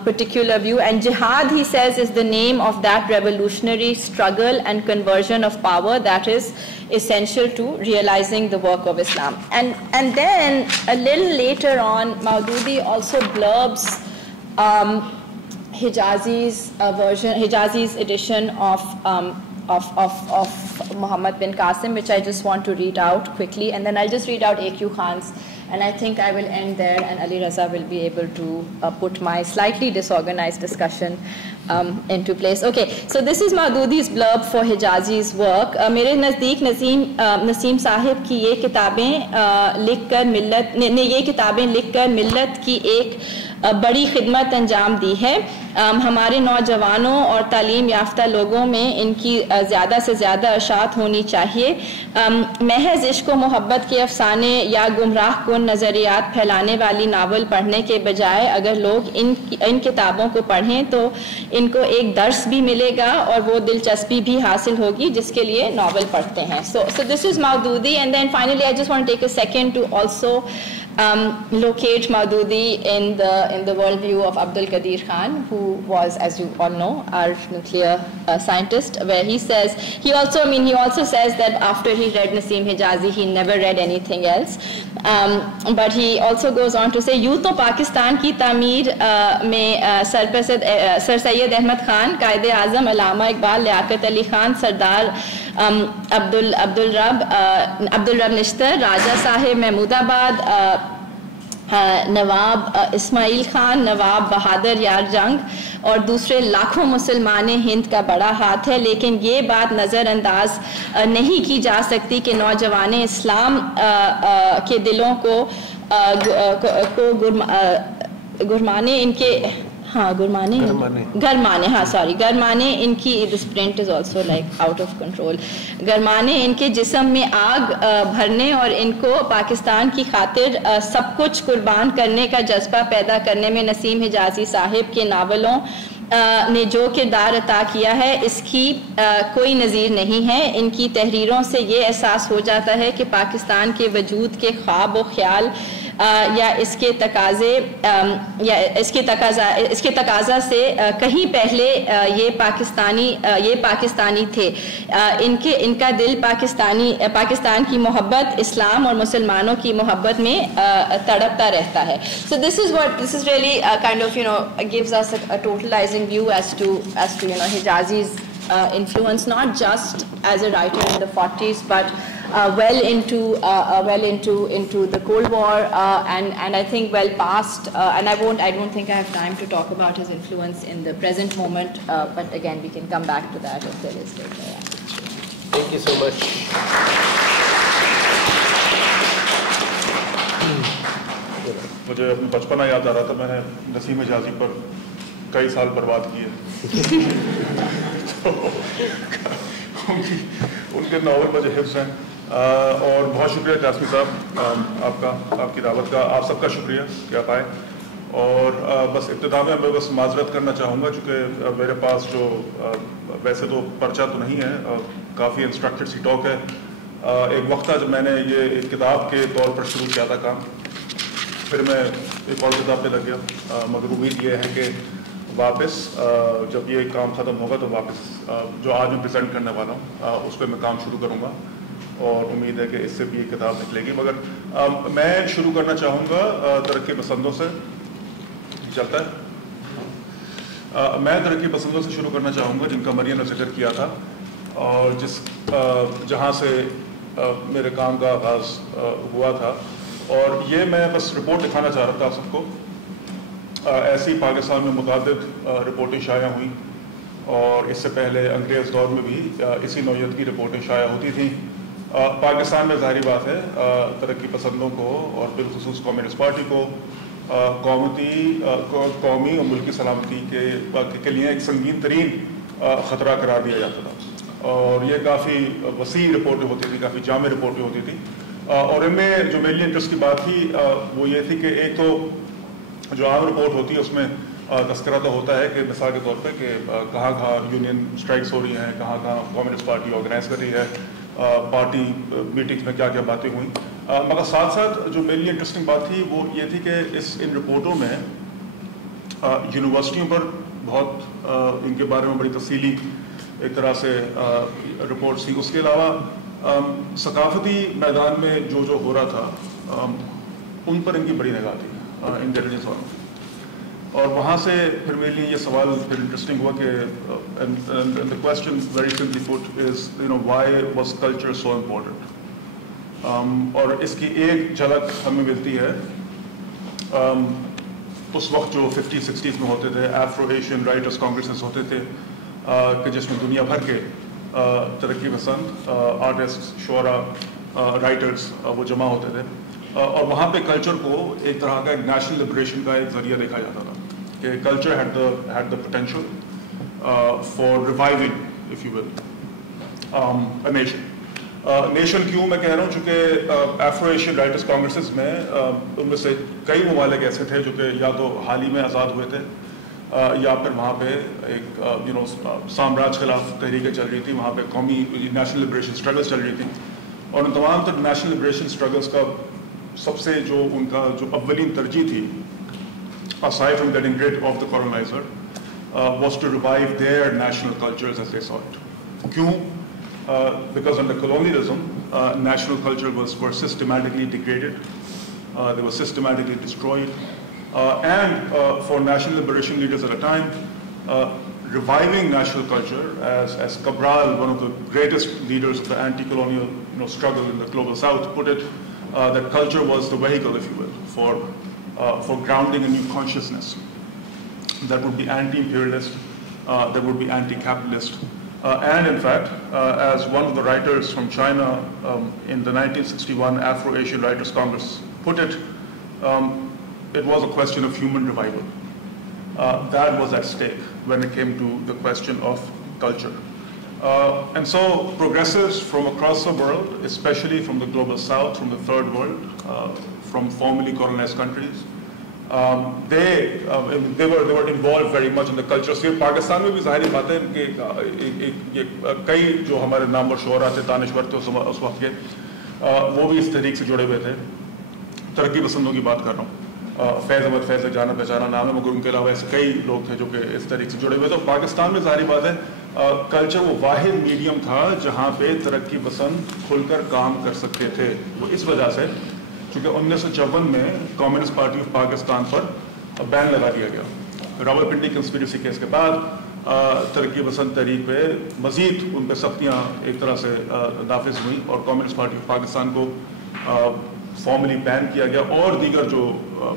particular view. And jihad, he says, is the name of that revolutionary struggle and conversion of power that is essential to realizing the work of Islam. And then a little later on, Maududi also blurbs Hijazi's edition of Muhammad bin Qasim, which I just want to read out quickly, and then I'll just read out A.Q. Khan's, and I think I will end there, and Ali Raza will be able to put my slightly disorganized discussion into place. Okay, so this is Maududi's blurb for Hijazi's work. मेरे नज़दीक नसीम साहिब की ये किताबें लिखकर मिल्लत की एक बड़ी खिदमत अंजाम दी है. हमारे नौजवानों और तालीम याफ्ता लोगों में इनकी ज़्यादा से ज़्यादा अशात होनी चाहिए. महज इश्क व मोहब्बत के अफसाने या गुमराह कुन नज़रियात फैलाने वाली नावल पढ़ने के बजाय अगर लोग इन किताबों को पढ़ें तो इनको एक दर्स भी मिलेगा और वो दिलचस्पी भी हासिल होगी जिसके लिए नावल पढ़ते हैं. So this is Maududi, and then finally I just want to take a second to also locate Maududi in the worldview of Abdul Qadir Khan, who was, as you all know, our nuclear scientist, where he also says that after he read Naseem Hijazi, he never read anything else. But he also goes on to say, यूँ तो पाकिस्तान की तामीर में sir Syed Ahmad Khan, कायदे आज़म अल्लामा इकबाल, लियाकत अली खान, सरदार अब्दुल रब निश्तर, राजा साहिब महमूदाबाद, नवाब इस्माइल खान, नवाब बहादुर यार जंग और दूसरे लाखों मुसलमान हिंद का बड़ा हाथ है. लेकिन ये बात नज़रअंदाज नहीं की जा सकती कि नौजवान इस्लाम के दिलों को गरमाने इनकी, this print is also like out of control, गरमाने इनके जिस्म में आग भरने और इनको पाकिस्तान की खातिर सब कुछ कुर्बान करने का जज्बा पैदा करने में नसीम हिजाजी साहिब के नावलों ने जो किरदार अता किया है इसकी कोई नज़ीर नहीं है. इनकी तहरीरों से ये एहसास हो जाता है कि पाकिस्तान के वजूद के ख्वाब व ख्याल या इसके तकाजा से कहीं पहले ये पाकिस्तानी थे. इनका दिल पाकिस्तान की मोहब्बत, इस्लाम और मुसलमानों की मोहब्बत में तड़पता रहता है. So this is really kind of gives us a totalizing view as to Hijazi's influence, not just as a writer in the 40s, but well into the Cold War, and I think well past. And I don't think I have time to talk about his influence in the present moment. But again, we can come back to that if there is later. Yeah. Thank you so much. मुझे अपना बचपना याद आ रहा था. मैंने नसीम हिजाज़ी पर कई साल बर्बाद किए. उनके नावल मुझे हिफ्ज़ हैं. और बहुत शुक्रिया जासमी साहब आपका, आपकी दावत का. आप सबका शुक्रिया कि आप आए. और बस इब्तिदा में मैं बस माजरत करना चाहूँगा चूँकि मेरे पास जो वैसे तो पर्चा तो नहीं है, काफ़ी इंस्ट्रक्टेड सी टॉक है. एक वक्त था जब मैंने ये एक किताब के तौर पर शुरू किया था काम, फिर मैं एक और किताब पे लग गया. मगर उम्मीद ये है कि वापस जब ये काम ख़त्म होगा तो वापस जो आज मैं प्रेजेंट करने वाला हूँ उस पर मैं काम शुरू करूँगा. और उम्मीद है कि इससे भी एक किताब निकलेगी. मगर मैं शुरू करना चाहूँगा तरक्की पसंदों से. चलता है. मैं तरक्की पसंदों से शुरू करना चाहूँगा जिनका मरियम ने जिक्र किया था और जहाँ से मेरे काम का आगाज़ हुआ था. और ये मैं बस रिपोर्ट दिखाना चाह रहा था आप सबको. ऐसी पाकिस्तान में मुताबिक रिपोर्टें शाया हुई और इससे पहले अंग्रेज़ दौर में भी इसी नौयत की रिपोर्टें शाया होती थी. पाकिस्तान में ज़ाहिर बात है तरक्की पसंदों को और बिलखुसूस कम्युनिस्ट पार्टी को कौमी और मुल्की सलामती के लिए एक संगीन तरीन ख़तरा करार दिया जाता था. और ये काफ़ी वसी रिपोर्टें होती थी, काफ़ी जामे रिपोर्टें होती थी. और इनमें जो मेरी इंटरेस्ट की बात थी वो ये थी कि एक तो जो आम रिपोर्ट होती है उसमें तस्करा तो होता है कि मिसाल के तौर पे कि कहाँ यूनियन स्ट्राइक्स हो रही हैं, कहाँ कम्युनिस्ट पार्टी ऑर्गेनाइज कर रही है, पार्टी मीटिंग्स में क्या क्या बातें हुई. मगर साथ साथ जो मेरे लिए इंटरेस्टिंग बात थी वो ये थी कि इन रिपोर्टों में यूनिवर्सिटियों पर बहुत इनके बारे में बड़ी तफसीली एक तरह से रिपोर्ट्स थी. उसके अलावा सकाफती मैदान में जो हो रहा था उन पर इनकी बड़ी निगाह थी, इंटेलिजेंस वालों. और वहाँ से फिर मेरे लिए ये सवाल फिर इंटरेस्टिंग हुआ कि the question very simply put is why was culture so important. और इसकी एक झलक हमें मिलती है उस वक्त जो 50-60s में होते थे एफ्रो एशियन राइटर्स कांग्रेसेस होते थे कि जिसमें दुनिया भर के तरक्की पसंद आर्टिस्ट, शुरा, राइटर्स वो जमा होते थे. और वहाँ पे कल्चर को एक तरह का एक नेशनल लिबरेशन का एक जरिया देखा जाता था कि culture had the potential for reviving if you will a nation. Nation क्यों मैं कह रहा हूँ चूँकि एफ्रो एशियन राइटर्स कांग्रेसेस में उनमें से कई ममालिक ऐसे थे जो कि या तो हाल ही में आज़ाद हुए थे या फिर वहाँ पे एक साम्राज्य खिलाफ तहरीकें चल रही थी, वहाँ पे कौमी नेशनल लिबरेशन स्ट्रगल्स चल रही थी. और उन तमाम तर नेशनल लिबरेशन स्ट्रगल्स का सबसे जो उनका जो अव्वलीन तरजीह थी aside from getting rid of the colonizer was to revive their national cultures as they saw it. क्यों? Because under colonialism national culture were systematically degraded, they were systematically destroyed, and for national liberation leaders at a time reviving national culture, as Cabral, one of the greatest leaders of the anti-colonial struggle in the global south, put it, that culture was the vehicle, if you will, for grounding a new consciousness that would be anti-imperialist, that would be anti-capitalist. And in fact, as one of the writers from China in the 1961 Afro-Asian Writers Congress put it, it was a question of human revival. That was at stake when it came to the question of culture. And so progressives from across the world, especially from the global south, from the third world, from formerly colonized countries, they were involved very much in the culture. So Pakistan में भी ज़ाहिर बात है कि कई जो हमारे नामवर शोरा थे, दानिश्वर थे उस वक्त के, वो भी इस तहरीक से जुड़े हुए थे. तरक्की पसंदों की बात कर रहा हूँ. फैज़ अहमद, फैज़ जाना पहचाना नाम है, मगर उनके अलावा ऐसे कई लोग थे जो कि इस तरीके से जुड़े हुए थे. तो पाकिस्तान में ज़ाहिर बात है कल्चर वो वाहिद मीडियम था जहाँ पे तरक्की पसंद खुलकर काम कर सकते थे. वो इस वजह से चूँकि 1954 में कम्युनिस्ट पार्टी ऑफ पाकिस्तान पर बैन लगा दिया गया. रावलपिंडी कंस्पिरेसी केस के बाद ترقی پسند تحریک پہ مزید ان پہ سختیاں ایک طرح سے نافذ ہوئیں اور کمیونسٹ پارٹی آف پاکستان کو فارملی بین کیا گیا اور دیگر جو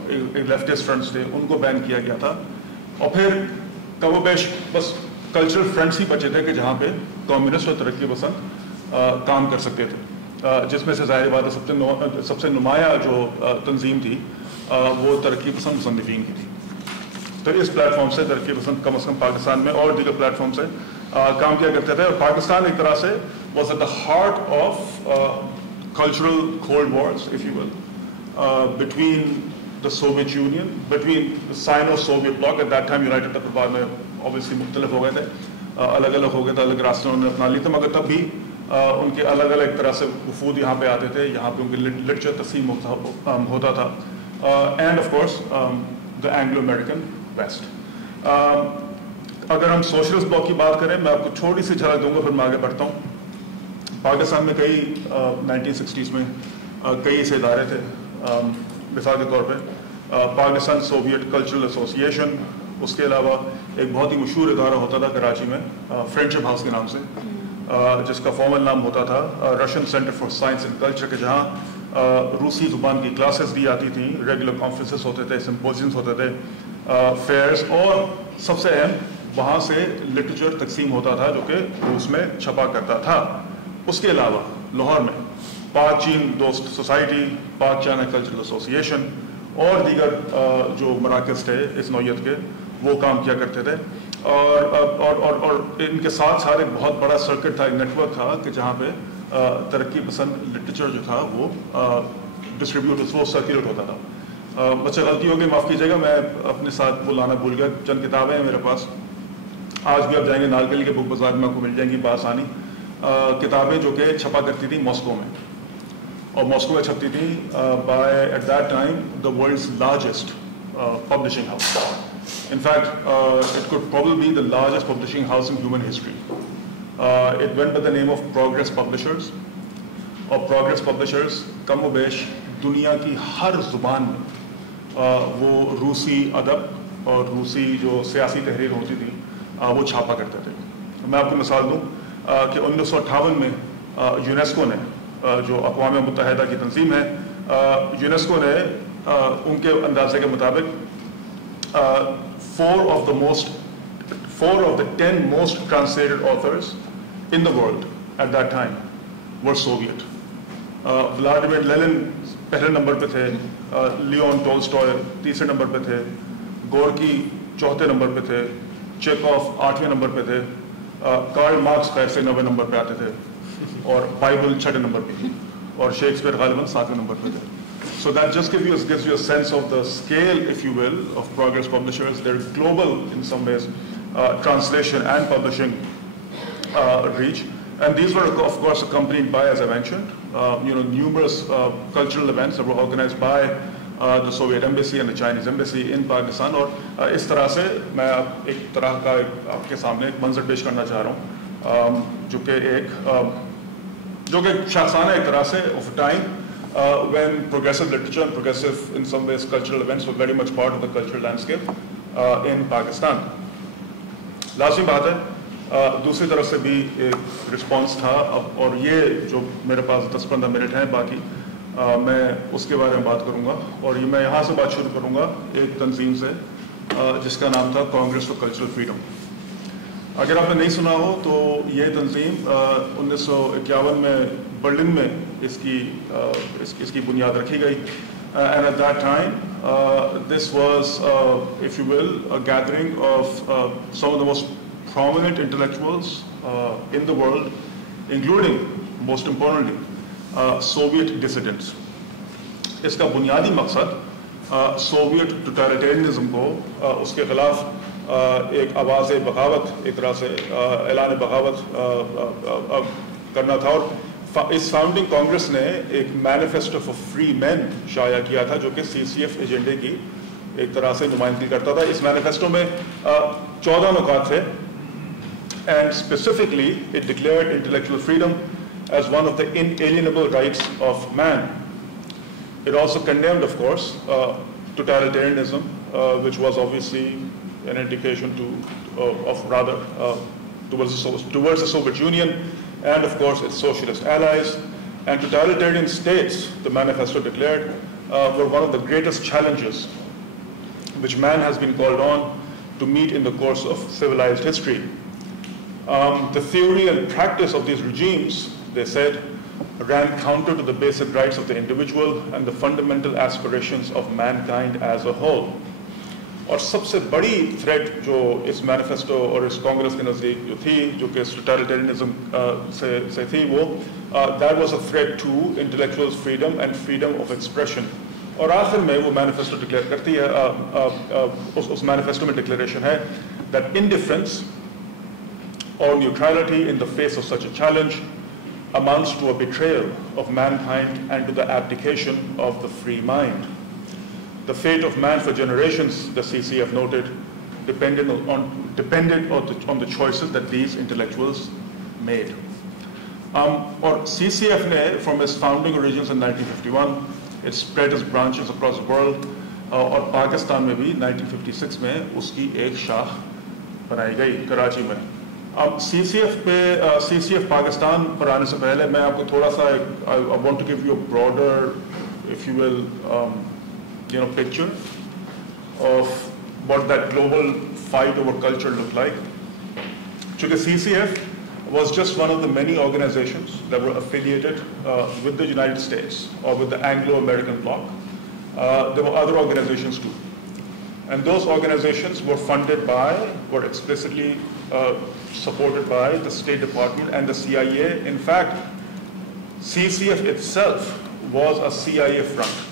لیفٹسٹ فرنٹس تھے ان کو بین کیا گیا تھا. اور پھر کم و بیش بس کلچرل فرنٹس ہی بچے تھے کہ جہاں پہ کمیونسٹ اور ترقی پسند کام کر سکتے تھے, جس میں سے ظاہر بات ہے سب سے نمایاں جو تنظیم تھی وہ ترقی پسند مصنفین کی تھی. تو اس پلیٹ فارم سے ترقی پسند کم از کم پاکستان میں اور دیگر پلیٹ فارم سے کام کیا کرتے تھے. اور پاکستان ایک طرح سے was at the heart of cultural cold wars, if you will, between the Soviet Union, between the Sino-Soviet bloc. At that time United تک بعد میں obviously مختلف ہو گئے تھے, الگ الگ ہو گئے تھے, الگ راستے انہوں نے اپنا لیے تھے, مگر تب بھی ان کے الگ الگ طرح سے وفود یہاں پہ آتے تھے, یہاں پہ ان کی لٹریچر تقسیم ہوتا تھا. And of course the Anglo American West. اگر ہم سوشلسٹ بلاک کی بات کریں, میں آپ کو چھوٹی سی جھلک دوں گا پھر میں آگے بڑھتا ہوں. پاکستان میں کئی 1960s میں کئی ایسے ادارے تھے. مثال کے طور پہ پاکستان سوویٹ کلچرل ایسوسیشن, اس کے علاوہ ایک بہت ہی مشہور ادارہ ہوتا تھا کراچی میں فرینڈشپ ہاؤس کے نام سے, جس کا فارمل نام ہوتا تھا Russian centre for science and culture, کہ جہاں روسی زبان کی کلاسز دی جاتی تھیں, ریگولر کانفرنسز ہوتے تھے, سمپوزیمز ہوتے تھے, فیئرز, اور سب سے اہم وہاں سے لٹریچر تقسیم ہوتا تھا جو کہ روس میں چھپا کرتا تھا. اس کے علاوہ لاہور میں پاک چین دوست سوسائٹی, پاک چائنا کلچرل ایسوسیشن اور دیگر جو مراکز تھے اس نوعیت کے وہ کام کیا کرتے تھے. اور ان کے ساتھ ساتھ ایک بہت بڑا سرکٹ تھا, ایک نیٹ ورک تھا کہ جہاں پہ ترقی پسند لٹریچر جو تھا وہ ڈسٹریبیوٹ وہ سرکولیٹ ہوتا تھا. بچہ غلطی ہو گئی, معاف کیجیے گا, میں اپنے ساتھ وہ لانا بھول گیا. چند کتابیں ہیں میرے پاس, آج بھی آپ جائیں گے نالگلی کے بک بازار میں آپ کو مل جائیں گی بآسانی. کتابیں جو کہ چھپا کرتی تھیں ماسکو میں, اور ماسکو میں چھپتی تھیں by at that time the world's largest publishing house. In fact it could probably be the largest publishing house in human history. It went by the name of Progress Publishers, اور Progress Publishers کم و بیش دنیا کی ہر زبان میں وہ روسی ادب اور روسی جو سیاسی تحریر ہوتی تھی وہ چھاپا کرتے تھے. میں آپ کو مثال دوں کہ 1958 میں یونیسکو نے, جو اقوام متحدہ کی تنظیم ہے, یونیسکو نے ان کے اندازے کے مطابق 4 of the 10 most translated authors in the world at that time were Soviet. Vladimir Lenin پہلے نمبر پہ تھے, لیون ٹولسٹوئے تیسرے نمبر پہ تھے, گورکی چوتھے نمبر پہ تھے, چیکوف 8ویں نمبر پہ تھے, کارل مارکس خیر سے 9ویں نمبر پہ آتے تھے, اور بائبل 6 نمبر پہ تھی, اور شیکسپیئر غالباً 7ویں نمبر پہ تھے. So that just gives you a sense of the scale, if you will, of Progress Publishers. They're global in some ways, translation and publishing reach. And these were, of course, accompanied by, as I mentioned, numerous cultural events that were organized by the Soviet Embassy and the Chinese Embassy in Pakistan. اور اس طرح سے میں ایک طرح کا آپ کے سامنے ایک منظر پیش کرنا چاہ رہا ہوں جو کہ شاخسانہ ایک طرح سے of time when progressive literature and progressive in some ways cultural events were very much part of the cultural landscape in Pakistan. لازمی بات ہے دوسری طرف سے بھی ایک رسپانس تھا. اور یہ جو میرے پاس 10-15 منٹ ہیں باقی میں اس کے بارے میں بات کروں گا, اور یہ میں یہاں سے بات شروع کروں گا ایک تنظیم سے جس کا نام تھا کانگریس فار کلچرل فریڈم. اگر آپ نے نہیں سنا ہو تو یہ تنظیم 1951 میں برلن میں اس کی بنیاد رکھی گئی. And at that time, this was, if you will, a gathering of some of the most prominent intellectuals in the world, including, most importantly, Soviet dissidents. اس کا بنیادی مقصد سوویت ٹوٹالیٹیرینزم کو اس کے خلاف ایک آواز بغاوت, ایک طرح سے اعلان بغاوت کرنا تھا. اور اس فاؤنڈنگ کانگریس نے ایک مینیفیسٹو فار فری مین شائع کیا تھا جو کہ CCF ایجنڈے کی ایک طرح سے نمائندگی کرتا تھا. اس مینیفیسٹو میں 14 نکات تھے, and specifically it declared intellectual freedom as one of the inalienable rights of man. It also condemned, of course, totalitarianism, which was obviously an indication towards the Soviet Union and, of course, its socialist allies. And totalitarian states, the manifesto declared, were one of the greatest challenges which man has been called on to meet in the course of civilized history. The theory and practice of these regimes, they said, ran counter to the basic rights of the individual and the fundamental aspirations of mankind as a whole. اور سب سے بڑی threat جو اس manifesto اور اس کانگریس کے نزدیک جو تھی جو کہ ٹوٹلیٹیرینزم سے تھی وہ that was a threat to intellectual freedom and freedom of expression. اور آخر میں وہ مینیفیسٹو ڈکلیئر کرتی ہے, اس مینیفیسٹو میں ڈکلیریشن ہے دیٹ انڈیفرنس اور neutrality in the face of such a challenge amounts to a betrayal of mankind and to the abdication of the free mind. The fate of man for generations, the CCF noted, depended on the choices that these intellectuals made. Or CCF ne, from its founding origins in 1951, it spread its branches across the world. اور پاکستان میں بھی 1956 میں اس کی ایک شاخ بنائی گئی کراچی میں. اب سی سی ایف پاکستان پر آنے سے پہلے میں آپ کو تھوڑا سا I want to give you a broader, if you will, picture of what that global fight over culture looked like. چونکہ CCF was just one of the many organizations that were affiliated with the United States or with the Anglo-American bloc. There were other organizations too. And those organizations were explicitly supported by the State Department and the CIA. In fact, CCF itself was a CIA front.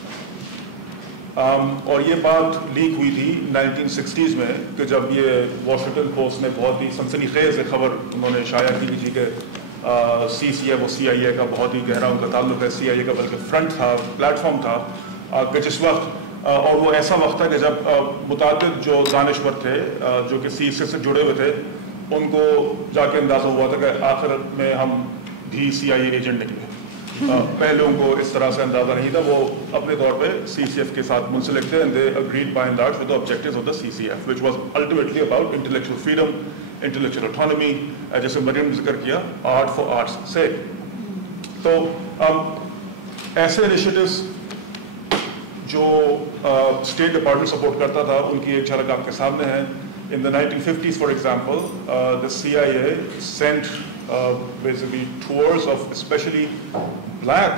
اور یہ بات leak ہوئی تھی 1960s میں کہ جب یہ Washington post نے بہت ہی سنسنی خیز خبر انہوں نے شائع کی تھی کہ CCF وہ CIA کا بہت ہی گہرا ان کا تعلق ہے, CIA کا بلکہ فرنٹ تھا, پلیٹ فارم تھا, کہ جس وقت اور وہ ایسا وقت تھا کہ جب متعدد جو دانشور تھے جو کہ CCF سے جڑے ہوئے تھے ان کو جا کے اندازہ ہوا تھا کہ آخر میں ہم بھی CIA ایجنٹ نکلے. پہلے ان کو اس طرح سے اندازہ نہیں تھا, وہ اپنے طور پہ CCF کے ساتھ منسلک تھے, and they agreed by and large with the objectives of the CCF, which was ultimately about intellectual freedom, intellectual autonomy, جیسے مریم نے ذکر کیا, art for art's sake. تو ایسے انیشیٹوز جو اسٹیٹ ڈپارٹمنٹ سپورٹ کرتا تھا ان کی ایک جھلک آپ کے سامنے ہے. In the 1950s, for example, the CIA sent basically tours of especially black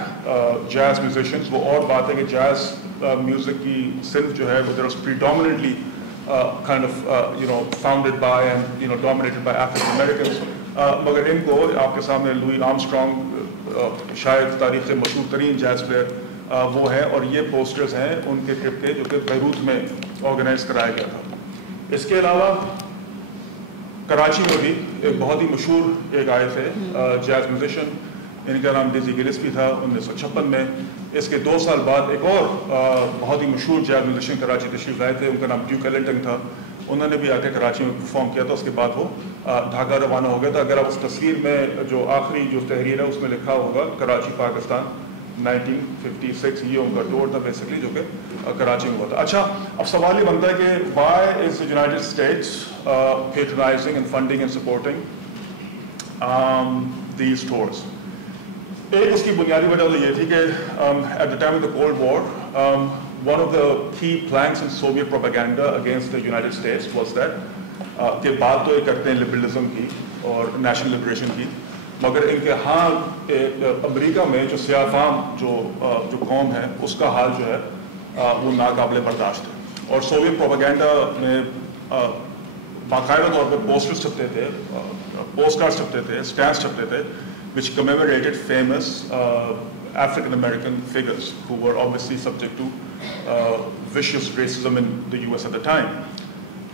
jazz musicians. وہ اور بات ہے کہ jazz music کی صنف جو ہے وہ there was predominantly kind of founded by and dominated by African Americans. مگر ان کو آپ کے سامنے لوئی آرمسٹرانگ شاید تاریخ کے مشہور ترین جیز پلیئر وہ ہے, اور یہ پوسٹرز ہیں ان کے ٹرپ کے جو کہ بیروت میں آرگنائز کرایا گیا تھا. اس کے علاوہ کراچی میں بھی ایک بہت ہی مشہور ایک آئے تھے جیز میوزیشین, ان کا نام ڈیزی گلسپی تھا 1956 میں. اس کے 2 سال بعد ایک اور بہت ہی مشہور جیز میوزیشین کراچی تشریف لائے تھے, ان کا نام ڈیوک ایلنٹن تھا. انہوں نے بھی آ کے کراچی میں پرفارم کیا تھا, اس کے بعد وہ ڈھاکہ روانہ ہو گیا تھا. اگر آپ اس تصویر میں جو آخری جو تحریر ہے اس میں لکھا ہوگا کراچی پاکستان 1956, یہ ان کا ٹور تھا بیسکلی جو کہ کراچی میں ہوا تھا. اچھا, اب سوال یہ بنتا ہے کہ why is the United States patronizing and funding and supporting these tours? ایک اس کی بنیادی وجہ یہ تھی کہ at the time of the Cold War, one of the key planks in Soviet propaganda against the United States was that کہ بات تو یہ کرتے ہیں لبرلزم کی اور نیشنل لبریشن کی, مگر ان کے حال امریکہ میں جو سیاہ فام جو قوم ہے اس کا حال جو ہے وہ ناقابل برداشت ہے. اور سوویت پروپیگنڈا میں باقاعدہ طور پر پوسٹرز چھپتے تھے, پوسٹ کارڈز چھپتے تھے, اسٹیمپس چھپتے تھے which commemorated famous African American figures who were obviously subject to vicious racism in the US at the time.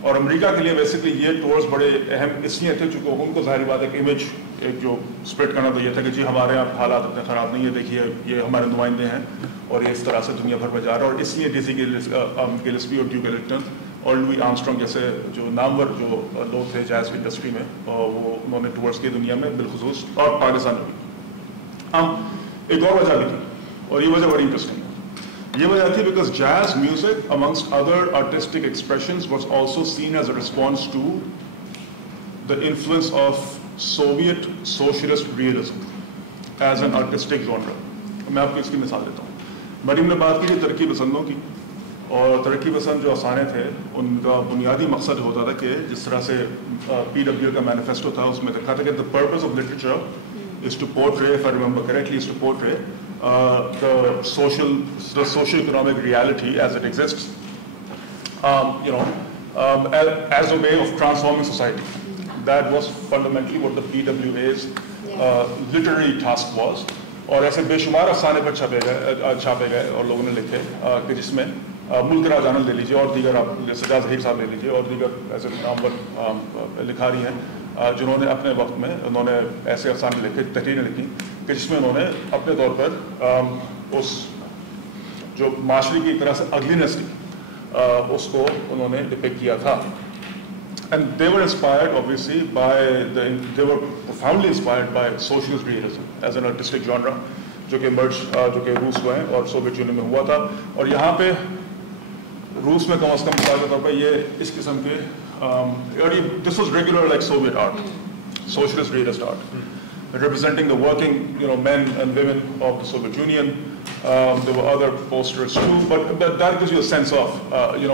اور امریکہ کے لیے بیسکلی یہ ٹورز بڑے اہم اس لیے تھے چونکہ ان کو ظاہری بات ہے کہ امیج ایک جو اسپریڈ کرنا تو یہ تھا کہ جی ہمارے یہاں حالات اتنے خراب نہیں ہے, دیکھیے یہ ہمارے نمائندے ہیں اور یہ اس طرح سے دنیا بھر میں جا رہا ہے. اور اس لیے ڈیزی گلسپی اور ڈیوک ایلنٹن اور لوئی آرمسٹرانگ جیسے جو نامور جو لوگ تھے جیز انڈسٹری میں وہ انہوں نے ٹورس کی دنیا میں بالخصوص اور پاکستان میں بھی. ایک اور وجہ بھی تھی اور یہ وجہ بڑی انٹرسٹنگ ہے. یہ وجہ تھی because jazz music amongst other artistic expressions was also seen as a response to the influence of Soviet socialist realism as an artistic genre. میں آپ کو اس کی مثال دیتا ہوں. مریم نے بات کی ترقی پسندوں کی, اور ترقی پسند جو افسانے تھے ان کا بنیادی مقصد ہوتا تھا کہ جس طرح سے پی ڈبلیو کا مینیفیسٹو تھا اس میں لکھا تھا کہ the purpose of literature is to portray, if I remember correctly, is to portray the socio-economic reality as it exists, as a way of transforming society. That was fundamentally what the PWA's literary task was. اور ایسے بے شمار افسانے پر چھاپے گئے اور لوگوں نے لکھے کہ جس میں ملک را جانن لے لیجیے اور دیگر, آپ سجاد ظہیر صاحب لے لیجیے اور دیگر ایسے نامور لکھاری ہیں جنہوں نے اپنے وقت میں انہوں نے ایسے افسانے لکھے, تحریریں لکھی کہ جس میں انہوں نے اپنے طور پر اس جو معاشرے کی ایک طرح سے اگلینس تھی اس کو انہوں نے ڈپکٹ کیا تھا. And they were inspired, obviously, they were profoundly inspired by socialist realism as an artistic genre, جو کہ جو کہ روس کو ہیں اور سوویت یونین میں ہوا تھا. اور یہاں پہ روس میں کم از کم مثال کے طور پہ یہ اس قسم کے this was regular like Soviet art, socialist realist art, representing the working men and women of the Soviet Union. There were other posters too, but that gives you a sense of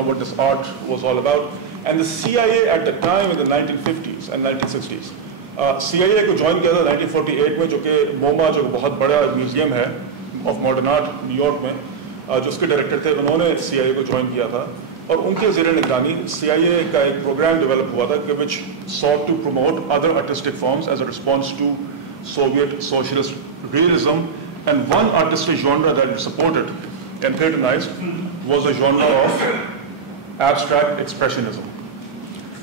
what this art was all about. And the CIA at the time in the 1950s and 1960s, CIA کو join کیا تھا 1948 میں, جو کہ موما جو بہت بڑا museum ہے of modern art new York میں, جو اس کے ڈائریکٹر تھے انہوں نے CIA کو جوائن کیا تھا. اور ان کے زیر نگرانی CIA کا ایک پروگرام ڈیولپ ہوا تھا کہ which sought to promote other artistic forms as a response to Soviet socialist realism. And one artistic genre that it supported and patronized was the genre of abstract expressionism.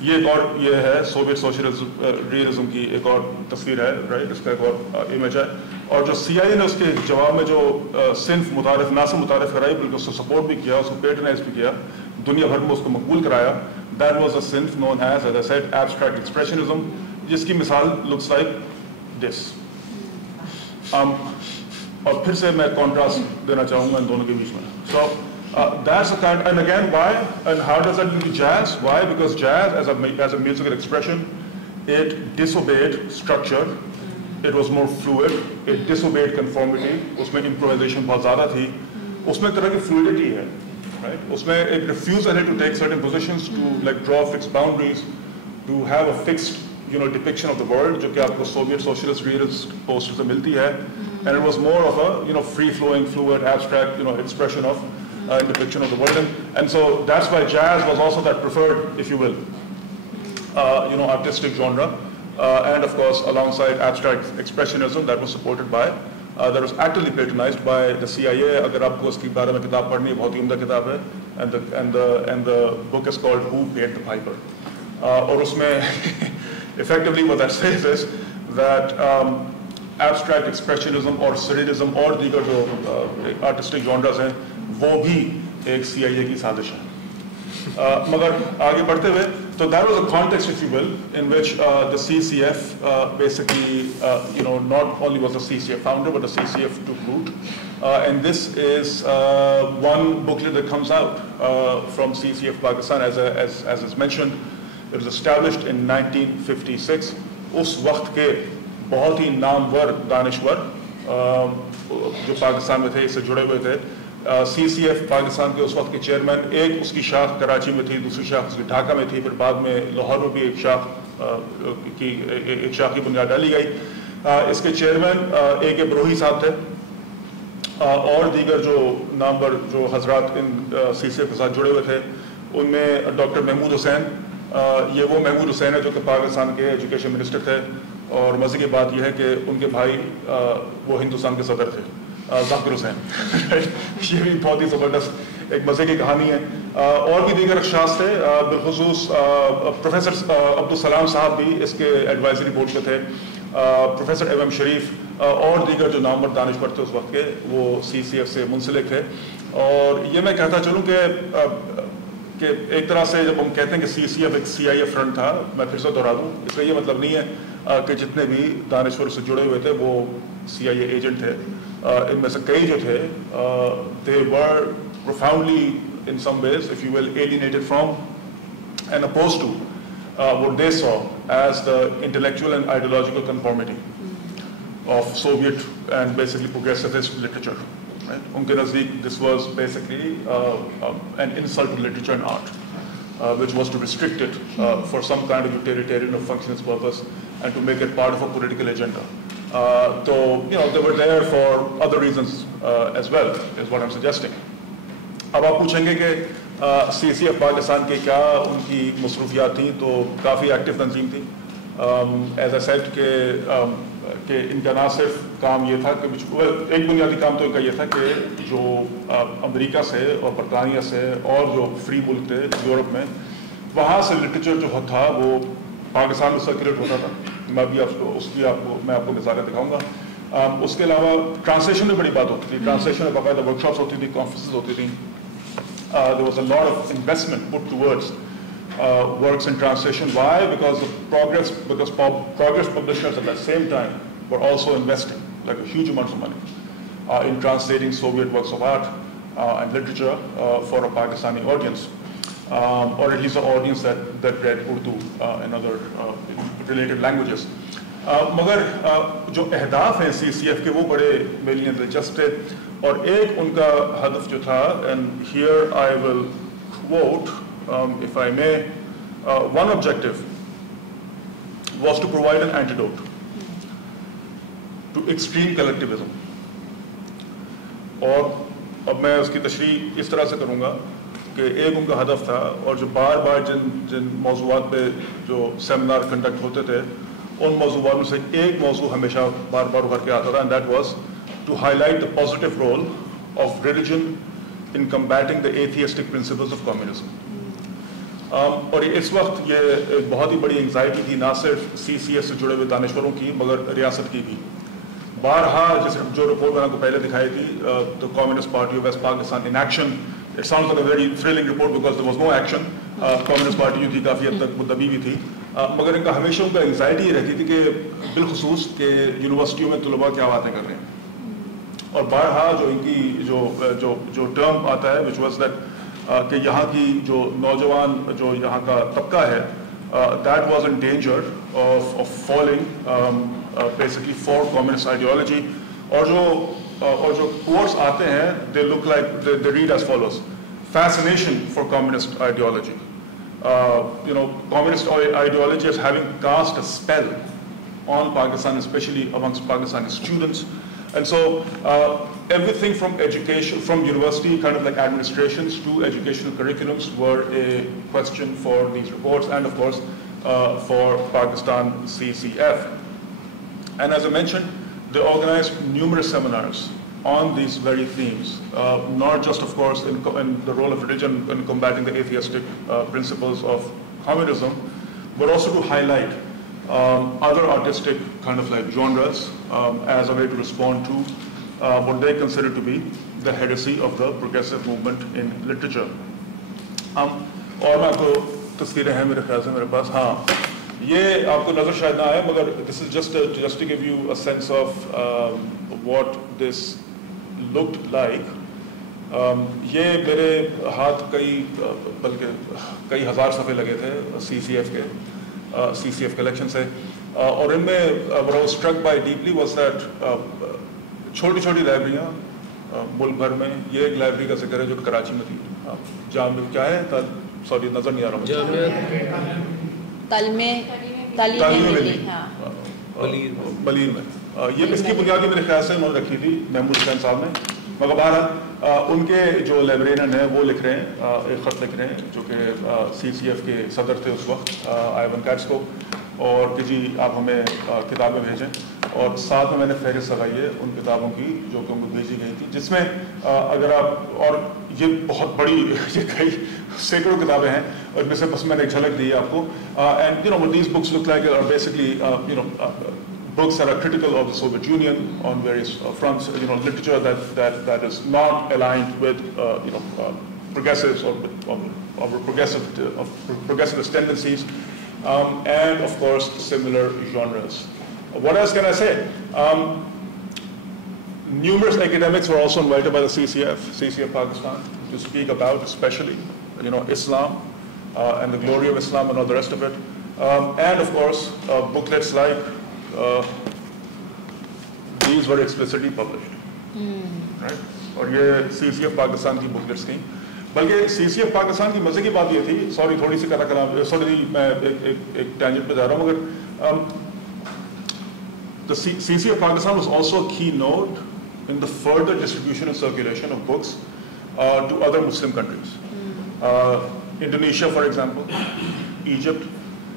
یہ ایک اور یہ ہے Soviet socialism realism کی ایک اور تصویر ہے, رائٹ, اس کا ایک اور امیج ہے. اور جو CIA نے اس کے جواب میں جو صنف متعارف نہ سے متعارف کرائی بلکہ اس کو سپورٹ بھی کیا, اس کو پیٹرنائز بھی کیا, دنیا بھر میں اس کو مقبول کرایا, that was a synth known as I said, abstract expressionism, جس کی مثال looks like this. اور پھر سے میں کانٹراسٹ دینا چاہوں گا ان دونوں کے بیچ میں. So that's a kind, and again why and how does that link to jazz? Why? Because jazz as a musical expression, it disobeyed structure, it was more fluid, it disobeyed conformity. اس میں improvisation بہت زیادہ تھی, اس میں ایک طرح کی fluidity ہے, right? اس میں ایک refusal ہے to take certain positions, to like draw fixed boundaries, to have a fixed depiction of the world, جو کہ آپ کو Soviet socialist realist poster سے ملتی ہے. And it was more of a free flowing, fluid, abstract expression of depiction of the world, and so that's why jazz was also that preferred, if you will, artistic genre, and of course alongside abstract expressionism that was supported by, that was actively patronized by the CIA. اگر آپ کو اس کے بارے میں کتاب پڑھنی ہے, بہت ہی عمدہ کتاب ہے, and the book is called Who Paid the Piper. اور اس میں effectively what that says is that abstract expressionism اور surrealism اور دیگر جو artistic genres ہیں وہ بھی ایک CIA کی سازش ہے. مگر آگے بڑھتے ہوئے, so that was a context, if you will, in which the CCF basically, not only was the CCF founder, but the CCF took root. And this is one booklet that comes out from CCF Pakistan, as is mentioned. It was established in 1956. اس وقت کے بہت ہی نامور دانشور جو پاکستان میں تھے, اس سے جڑے ہوئے تھے. سی سی ایف پاکستان کے اس وقت کے چیئرمین, ایک اس کی شاخ کراچی میں تھی, دوسری شاخ اس کی ڈھاکہ میں تھی, پھر بعد میں لاہور میں بھی ایک شاخ کی بنیاد ڈالی گئی. اس کے چیئرمین اے کے بروہی صاحب تھے, اور دیگر جو نامور جو حضرات ان سی سی ایف کے ساتھ جڑے ہوئے تھے ان میں ڈاکٹر محمود حسین. یہ وہ محمود حسین ہے جو کہ پاکستان کے ایجوکیشن منسٹر تھے, اور مزے کی بات یہ ہے کہ ان کے بھائی وہ ہندوستان کے صدر تھے, ذاکر حسین. یہ بھی بہت ہی زبردست ایک مزے کی کہانی ہے. اور بھی دیگر اشخاص تھے, بالخصوص پروفیسر عبدالسلام صاحب بھی اس کے ایڈوائزری بورڈ پہ تھے, پروفیسر ایم شریف اور دیگر جو نامور دانشور تھے اس وقت کے, وہ سی سی ایف سے منسلک تھے. اور یہ میں کہتا چلوں کہ ایک طرح سے جب ہم کہتے ہیں کہ سی سی ایف ایک سی آئی ایف فرنٹ تھا, میں پھر سے دہرا دوں, اس کا یہ مطلب نہیں ہے کہ جتنے بھی دانشور سے جڑے ہوئے تھے وہ سی آئی اے ایجنٹ تھے. ان میں سے کئی جو تھے they were profoundly, in some ways, if you will, alienated from and opposed to what they saw as the intellectual and ideological conformity of Soviet and basically progressivist literature. Right? Unke nazdeek, this was basically an insult to literature and art, which was to restrict it for some kind of utilitarian or functionist purpose and to make it part of a political agenda. So, they were there for other reasons as well, is what I'm suggesting. اب آپ پوچھیں گے کہ سی C F Pakistan کے کیا ان کی مصروفیات تھیں، تو کافی ایکٹیو تنظیم تھی. ایز اے سیٹ کہ ان کا نہ صرف کام یہ تھا کہ ایک بنیادی کام تو ان کا یہ تھا کہ جو امریکہ سے اور برطانیہ سے اور جو فری ملک تھے یورپ میں، وہاں سے لٹریچر جو تھا وہ پاکستان میں سرکولیٹ ہوتا تھا. میں بھی میں آپ کو مثالیں دکھاؤں گا. اس کے علاوہ ٹرانسلیشن میں بڑی بات ہوتی تھی، ٹرانسلیشن میں باقاعدہ ورک شاپس ہوتی تھی، کانفرنسز ہوتی تھیں. There was a lot of investment put towards works in translation. Why? Because Progress publishers at that same time were also investing like a huge amounts of money in translating Soviet works of art and literature for a Pakistani audience, or at least an audience that read Urdu and other related languages. مگر جو اہداف ہیں سی C F کے وہ بڑے میرے لیے دلچسپ تھے، اور ایک ان کا ہدف جو تھا، and here I will quote if I may, one objective was to provide an antidote to extreme collectivism. اور اب میں اس کی تشریح اس طرح سے کروں گا کہ ایک ان کا ہدف تھا، اور جو بار بار جن موضوعات پہ جو سیمینار کنڈکٹ ہوتے تھے، ان موضوعات میں سے ایک موضوع ہمیشہ بار بار ابھر کے آتا تھا، and that was to highlight the positive role of religion in combating the atheistic principles of communism. اور اس وقت یہ ایک بہت ہی بڑی انگزائٹی تھی، نہ صرف سی سی ایس سے جڑے ہوئے دانشوروں کی مگر ریاست کی بھی. بارہا جیسے جو رپورٹ میں نے آپ کو پہلے دکھائی تھی، the Communist Party of West Pakistan in action. It sounds like a very thrilling report because there was no action. Communist Party جو تھی کافی حد تک مدبی بھی تھی، مگر ان کا ہمیشہ ان کا انگزائٹی یہ رہتی تھی کہ بالخصوص کہ یونیورسٹیوں میں طلباء کیا باتیں کر رہے ہیں. اور بارہا جو ان کی جو ٹرم آتا ہے وچ واز دیٹ کہ یہاں کی جو نوجوان جو یہاں کا طبقہ ہے، that was in danger of falling basically for communist ideology. اور جو کورس آتے ہیں they look like they read as follows: fascination for communist ideology. Communist ideology is having cast a spell on Pakistan, especially amongst Pakistani students. And so everything from education, from university kind of like administrations to educational curriculums were a question for these reports, and of course for Pakistan CCF. And as I mentioned, they organized numerous seminars on these very themes, not just of course in the role of religion in combating the atheistic principles of communism, but also to highlight other artistic kind of like genres as a way to respond to what they consider to be the heresy of the progressive movement in literature. اور میں آپ کو تصویریں ہیں میرے خیال سے میرے پاس. ہاں، یہ آپ کو نظر شاید نہ آئے، مگر this is just to give you a sense of what this looked like. یہ میرے ہاتھ بلکہ کئی ہزار صفحے لگے تھے سی سی ایف کلیکشن سے. اور ان میں what I was struck by deeply was that چھوٹی چھوٹی لائبریریاں ملک بھر میں، یہ ایک لائبریری کا ذکر ہے جو کراچی میں تھی. جامع کیا ہے؟ سوری نظر نہیں آ رہا بلیر میں. یہ اس کی بنیادی میرے خیال سے انہوں نے رکھی تھی محمود حسین صاحب نے. مگر بہرحال ان کے جو لائبریرین ہیں وہ لکھ رہے ہیں، ایک خط لکھ رہے ہیں جو کہ سی سی ایف کے صدر تھے اس وقت، آئیون کیٹس کو، اور کہ جی آپ ہمیں کتابیں بھیجیں. اور ساتھ میں میں نے فہرست لگائی ہے ان کتابوں کی جو کہ ان کو بھیجی گئی تھی، جس میں اگر آپ، اور یہ بہت بڑی، یہ کئی سینکڑوں کتابیں ہیں، اور ان میں سے بس میں نے ایک جھلک دی ہے آپ کو. And what these books look like are basically books that are critical of the Soviet Union on various fronts. Literature that is not aligned with progressives or progressivist tendencies, and of course similar genres. What else can I say? Numerous academics were also invited by the CCF Pakistan. to speak about, especially, Islam and the glory of Islam and all the rest of it. And of course, booklets like these were explicitly published. Right? اور یہ CCF Pakistan کی booklets تھیں. بلکہ CCF Pakistan کی مزے کی بات یہ تھی, سوری تھوڑی سی سوری میں ایک ٹینجنٹ پہ جا رہا ہوں, مگر the CCF Pakistan was also a key node in the further distribution and circulation of books to other Muslim countries. Indonesia, for example, Egypt,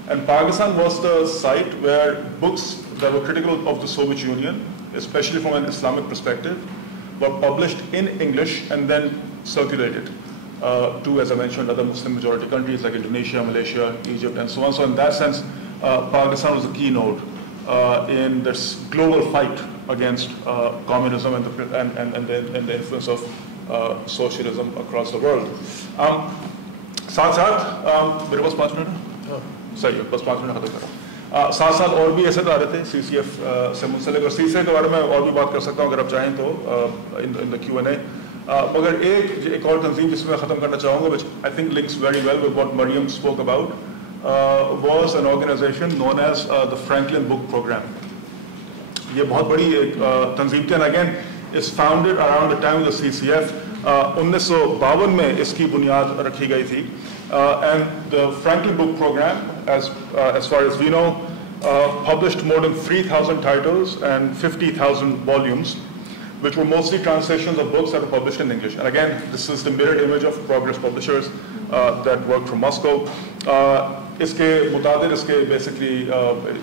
and Pakistan was the site where books that were critical of the Soviet Union, especially from an Islamic perspective, were published in English and then circulated to, as I mentioned, other Muslim majority countries like Indonesia, Malaysia, Egypt, and so on. So in that sense, Pakistan was a key node in this global fight against communism and the influence of socialism across the world. ساتھ ساتھ میرے پاس 5 minute ہے, صحیح ہے, بس 5 minute ختم کر رہا ہوں. ساتھ ساتھ اور بھی ایسے ادارے تھے CCF سے منسلک, اور CCF کے بارے میں اور بھی بات کر سکتا ہوں اگر آپ چاہیں تو in the Q&A. مگر ایک اور تنظیم جس میں ختم کرنا چاہوں گا, which I think links very well with what Maryam spoke about, was an organization known as the Franklin Book Program. یہ بہت بڑی ایک تنظیم تھی, and again is founded around the time of the CCF. 1952 میں اس کی بنیاد رکھی گئی تھی, and the Franklin Book Program, as far as we know, published more than 3,000 titles and 50,000 volumes, which were mostly translations of books that were published in English. And again, this is the mirror image of Progress Publishers that worked from Moscow. اس کے متعدد اس کے basically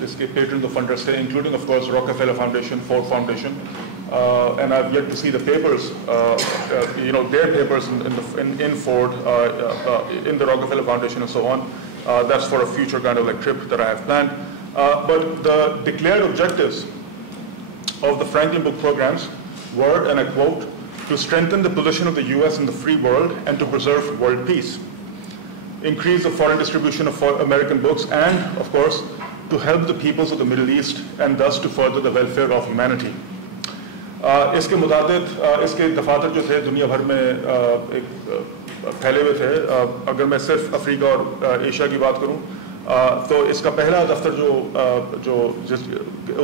اس کے pattern of فنڈرس تھے, including of course Rockefeller Foundation, Ford Foundation, and I've yet to see the papers, their papers in Ford, in the Rockefeller Foundation and so on. That's for a future kind of like trip that I have planned. But the declared objectives of the Franklin Book Programs were, and I quote, to strengthen the position of the US in the free world and to preserve world peace, increase the foreign distribution of American books, and of course to help the peoples of the Middle East and thus to further the welfare of humanity. اس کے متعدد اس کے دفاتر جو تھے دنیا بھر میں پھیلے ہوئے تھے. اگر میں صرف افریقہ اور ایشیا کی بات کروں تو اس کا پہلا دفتر جو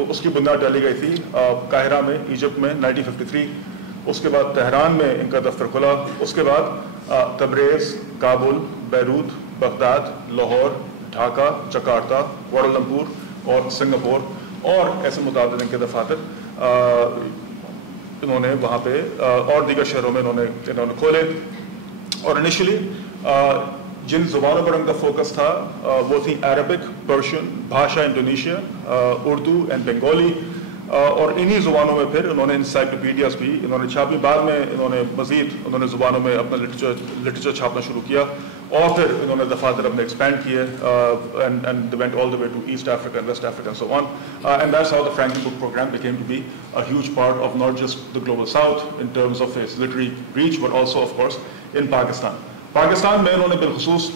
اس کی بنیاد ڈالی گئی تھی قاہرہ میں, ایجپٹ میں 1953. اس کے بعد تہران میں ان کا دفتر کھلا. اس کے بعد Tabriz, Kabul, Beirut, Baghdad, Lahore, Dhaka, Jakarta, Kuala Lumpur اور سنگاپور اور ایسے متعدد ان کے دفاتر انہوں نے وہاں پہ اور دیگر شہروں میں انہوں نے کھولے. اور انیشلی جن زبانوں پر ان کا فوکس تھا وہ تھی عربک, پرشین, بھاشا انڈونیشیا, اردو اینڈ بنگالی, اور انہی زبانوں میں پھر انہوں نے انسائکلوپیڈیاز بھی انہوں نے چھاپی. بعد میں انہوں نے مزید زبانوں میں اپنا لٹریچر چھاپنا شروع کیا, اور پھر انہوں نے دفاتر اپنے ایکسپینڈ کیے, and they went all the way to East Africa and West Africa and so on. And that's how the Franklin Book Program became to be a huge part of not just the global south in terms of its literary reach, but also of course in Pakistan. Pakistan میں انہوں نے بالخصوص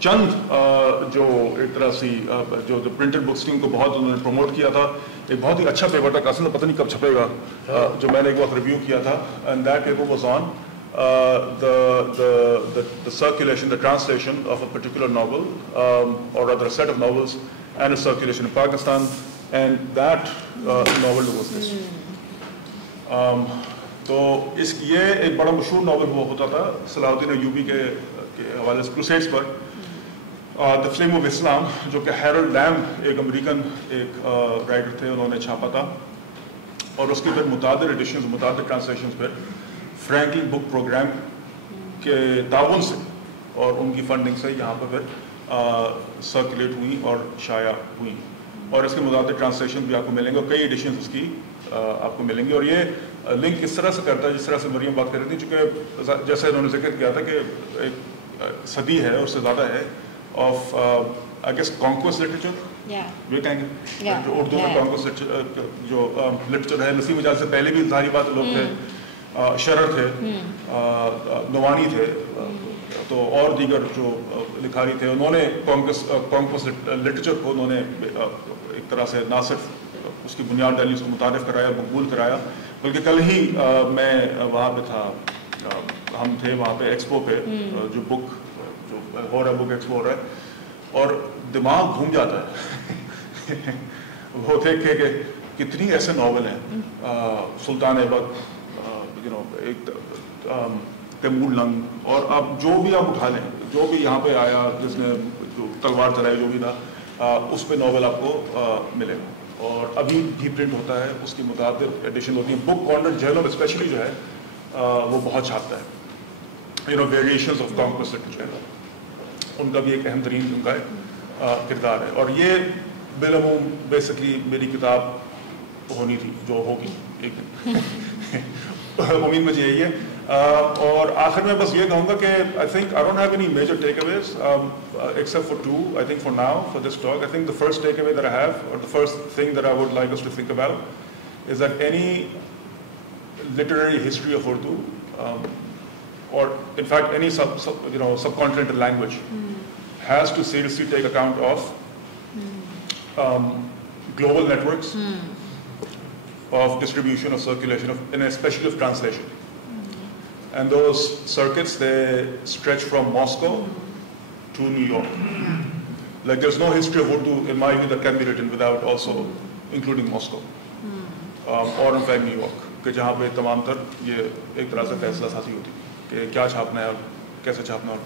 چند جو ایک طرح سی جو printed books تھیں ان کو بہت انہوں نے پروموٹ کیا تھا. ایک بہت ہی اچھا پیپر تھا, قاسم پتہ نہیں کب چھپے گا, جو میں نے ایک وقت ریویو کیا تھا, and that paper was on the circulation, the translation of a particular novel, or rather a set of novels, and its circulation in Pakistan, and that novel was this. تو یہ ایک بڑا مشہور ناول ہوا ہوتا تھا صلاح الدین ایوبی کے حوالے سے, crusades per, The Flame of Islam, جو کہ ہیرلڈ لیمب ایک امریکن ایک رائٹر تھے, انہوں نے چھاپا تھا. اور اس کی پھر متعدد ایڈیشنز, متعدد ٹرانسلیشنز پھر فرینکلن بک پروگرام کے تعاون سے اور ان کی فنڈنگ سے یہاں پہ پھر سرکولیٹ ہوئیں اور شائع ہوئیں. اور اس کے متعدد ٹرانسلیشن بھی آپ کو ملیں گے, اور کئی ایڈیشنز اس کی آپ کو ملیں گے. اور یہ لنک اس طرح سے کرتا ہے جس طرح سے مریم بات کر رہی تھی, چونکہ جیسے انہوں نے ذکر کیا تھا کہ ایک صدی ہے اور اس سے زیادہ ہے of I guess conquest literature, یہ کہیں گے جو اردو میں کانکوسٹ جو لٹریچر ہے. نسیم اجاز سے پہلے بھی ظاہری بات لوگ تھے, شرر تھے, نوانی تھے, تو اور دیگر جو لکھاری تھے, انہوں نے کانکوسٹ لٹریچر کو انہوں نے ایک طرح سے نہ صرف اس کی بنیاد ڈالی, اس کو متعارف کرایا, مقبول کرایا. بلکہ کل ہی میں وہاں پہ تھا ہم تھے وہاں پہ ایکسپو پہ جو بک جو ہو رہا ہے بک ایکسپو ہو رہا ہے اور دماغ گھوم جاتا ہے وہ دیکھ کے کہ کتنی ایسے ناول ہیں سلطان ایبک ایک تیمور لنگ اور آپ جو بھی آپ اٹھا لیں جو بھی یہاں پہ آیا جس نے جو تلوار چلائی جو بھی تھا اس پہ ناول آپ کو ملے گا اور ابھی بھی پرنٹ ہوتا ہے اس کی متعدد ایڈیشن ہوتی ہیں. بک کارنر جرنل اسپیشلی جو ہے وہ بہت چھاپتا ہے ویریشنز آف کانکویسٹ لٹریچر ان کا بھی ایک اہم ترین ان کا کردار ہے اور یہ بالعموم بیسکلی میری کتاب ہونی تھی جو ہوگی ایک دن امید مجھے یہی ہے. اور آخر میں بس یہ کہوں گا کہ I think I don't have any major takeaways except for two. I think for now, for this talk, I think the first takeaway that I have, or the first thing that I would like us to think about, is that any literary history of Urdu, or in fact any subcontinental language, has to seriously take account of global networks of distribution, of circulation, and especially of translation. And those circuits, they stretch from Moscow to New York. Like there's no history of Urdu, in my view, that can be written without also including Moscow. Or in fact New York, کہ جہاں پہ تمام تر یہ ایک طرح سے فیصلہ سازی ہوتی ہے کہ کیا چھاپنا ہے اور کیسے چھاپنا اور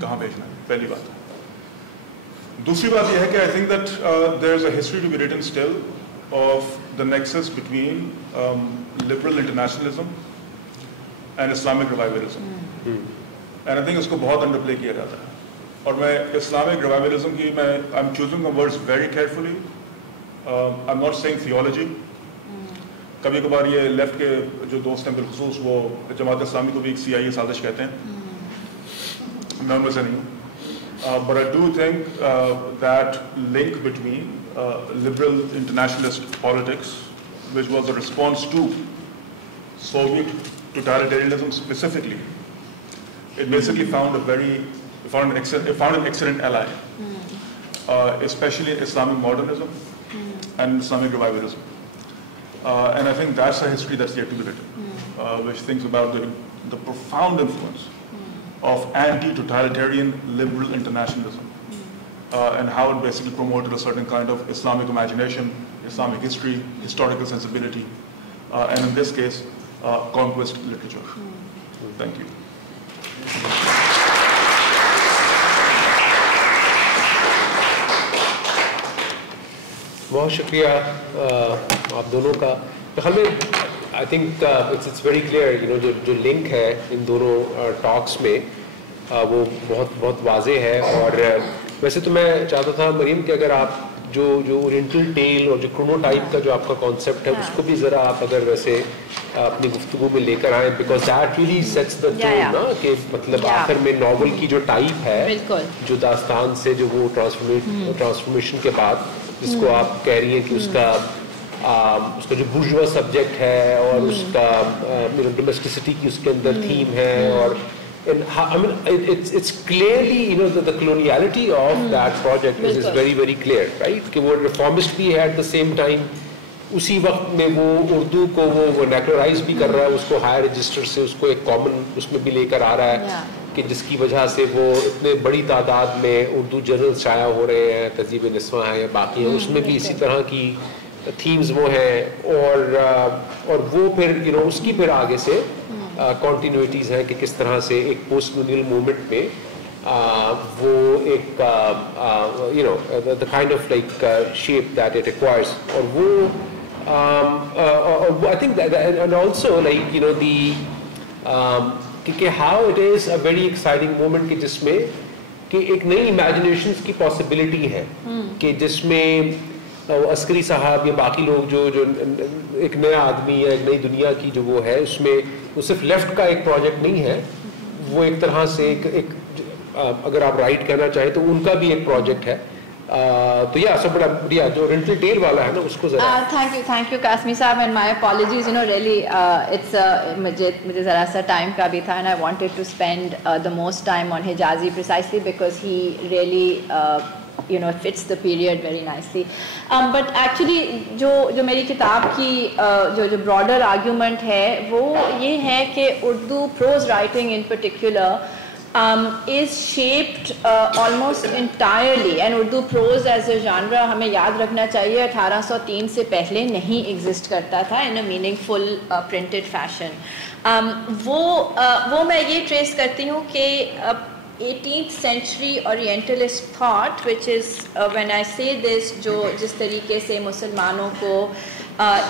کہاں بھیجنا ہے. پہلی بات. دوسری بات یہ ہے کہ I think that there is a history to be written still of the nexus between liberal internationalism and Islamic revivalism. And I think اس کو بہت انڈر پلے کیا جاتا ہے اور میں Islamic revivalism کی I'm choosing the words very carefully. I'm not saying theology. کبھی کبھار یہ لیفٹ کے جو دوست ہیں بالخصوص وہ جماعت اسلامی کو بھی ایک CIA سازش کہتے ہیں, میں ان میں سے نہیں ہوں. But I do think that link between liberal internationalist politics, which was a response to Soviet totalitarianism specifically, it basically found an excellent ally, especially Islamic modernism and Islamic revivalism. And I think that's a history that's yet to be written, which thinks about the profound influence of anti-totalitarian liberal internationalism and how it basically promoted a certain kind of Islamic imagination, Islamic history, historical sensibility, and in this case, conquest literature. Thank you. بہت شکریہ آپ دونوں کا. ہمیں I think it's very clear جو link ہے ان دونوں ٹاکس میں وہ بہت واضح ہے. اور ویسے تو میں چاہتا تھا مریم کہ اگر آپ جو اورینٹل ٹیل اور جو کرونوٹائپ کا جو آپ کا کانسیپٹ ہے اس کو بھی ذرا آپ اگر ویسے اپنی گفتگو میں لے کر آئیں, because that really sets the tone نا کہ مطلب آخر میں ناول کی جو ٹائپ ہے جو داستان سے جو وہ ٹرانسفارمیشن کے بعد جس کو آپ کہہ رہی ہیں کہ اس کا جو بورژوا سبجیکٹ ہے اور اس کا ڈومیسٹسٹی کی اس کے اندر تھیم ہے, اور I mean it's clearly the coloniality of that project is very very clear, right, کہ وہ reformist بھی ہے at the same time. اسی وقت میں وہ اردو کو وہ نیکلرائز بھی کر رہا ہے, اس کو ہائر رجسٹر سے اس کو ایک کامن اس میں بھی لے کر آ رہا ہے کہ جس کی وجہ سے وہ اتنے بڑی تعداد میں اردو جرنل شائع ہو رہے ہیں, تہذیب نسواں ہیں یا باقی ہیں, اس میں بھی اسی طرح کی تھیمز وہ ہیں. اور وہ پھر اس کی پھر آگے سے کنٹینیوٹیز ہیں کہ کس طرح سے ایک پوسٹ کولونیل موومنٹ میں وہ ایک the kind of like shape that it acquires. اور وہ I think that and also like کہ how it is a very exciting moment کہ جس میں کہ ایک نئی امیجنیشنز کی پاسبلٹی ہے کہ جس میں عسکری صاحب یا باقی لوگ جو ایک نیا آدمی یا ایک نئی دنیا کی جو وہ ہے اس میں وہ صرف لیفٹ کا ایک پروجیکٹ نہیں ہے, وہ ایک طرح سے ایک اگر آپ رائٹ کہنا چاہیں تو ان کا بھی ایک پروجیکٹ ہے. تو سب بڑا جو رینٹل ٹیل والا ہے نا اس کو ذرا thank you Qasmi sahab, and my apologies really it's مجھے ذرا سا ٹائم کا بھی تھا, and I wanted to spend the most time on Hijazi precisely because he really fits the period very nicely. But actually جو میری کتاب کی جو broader argument ہے وہ یہ ہے کہ Urdu prose writing in particular is shaped almost entirely, and Urdu prose as a genre ہمیں یاد رکھنا چاہیے 1803 سے پہلے نہیں ایگزسٹ کرتا تھا in a meaningful printed fashion. وہ میں یہ ٹریس کرتی ہوں کہ 18th century Orientalist thought, which is when I say this, جو جس طریقے سے مسلمانوں کو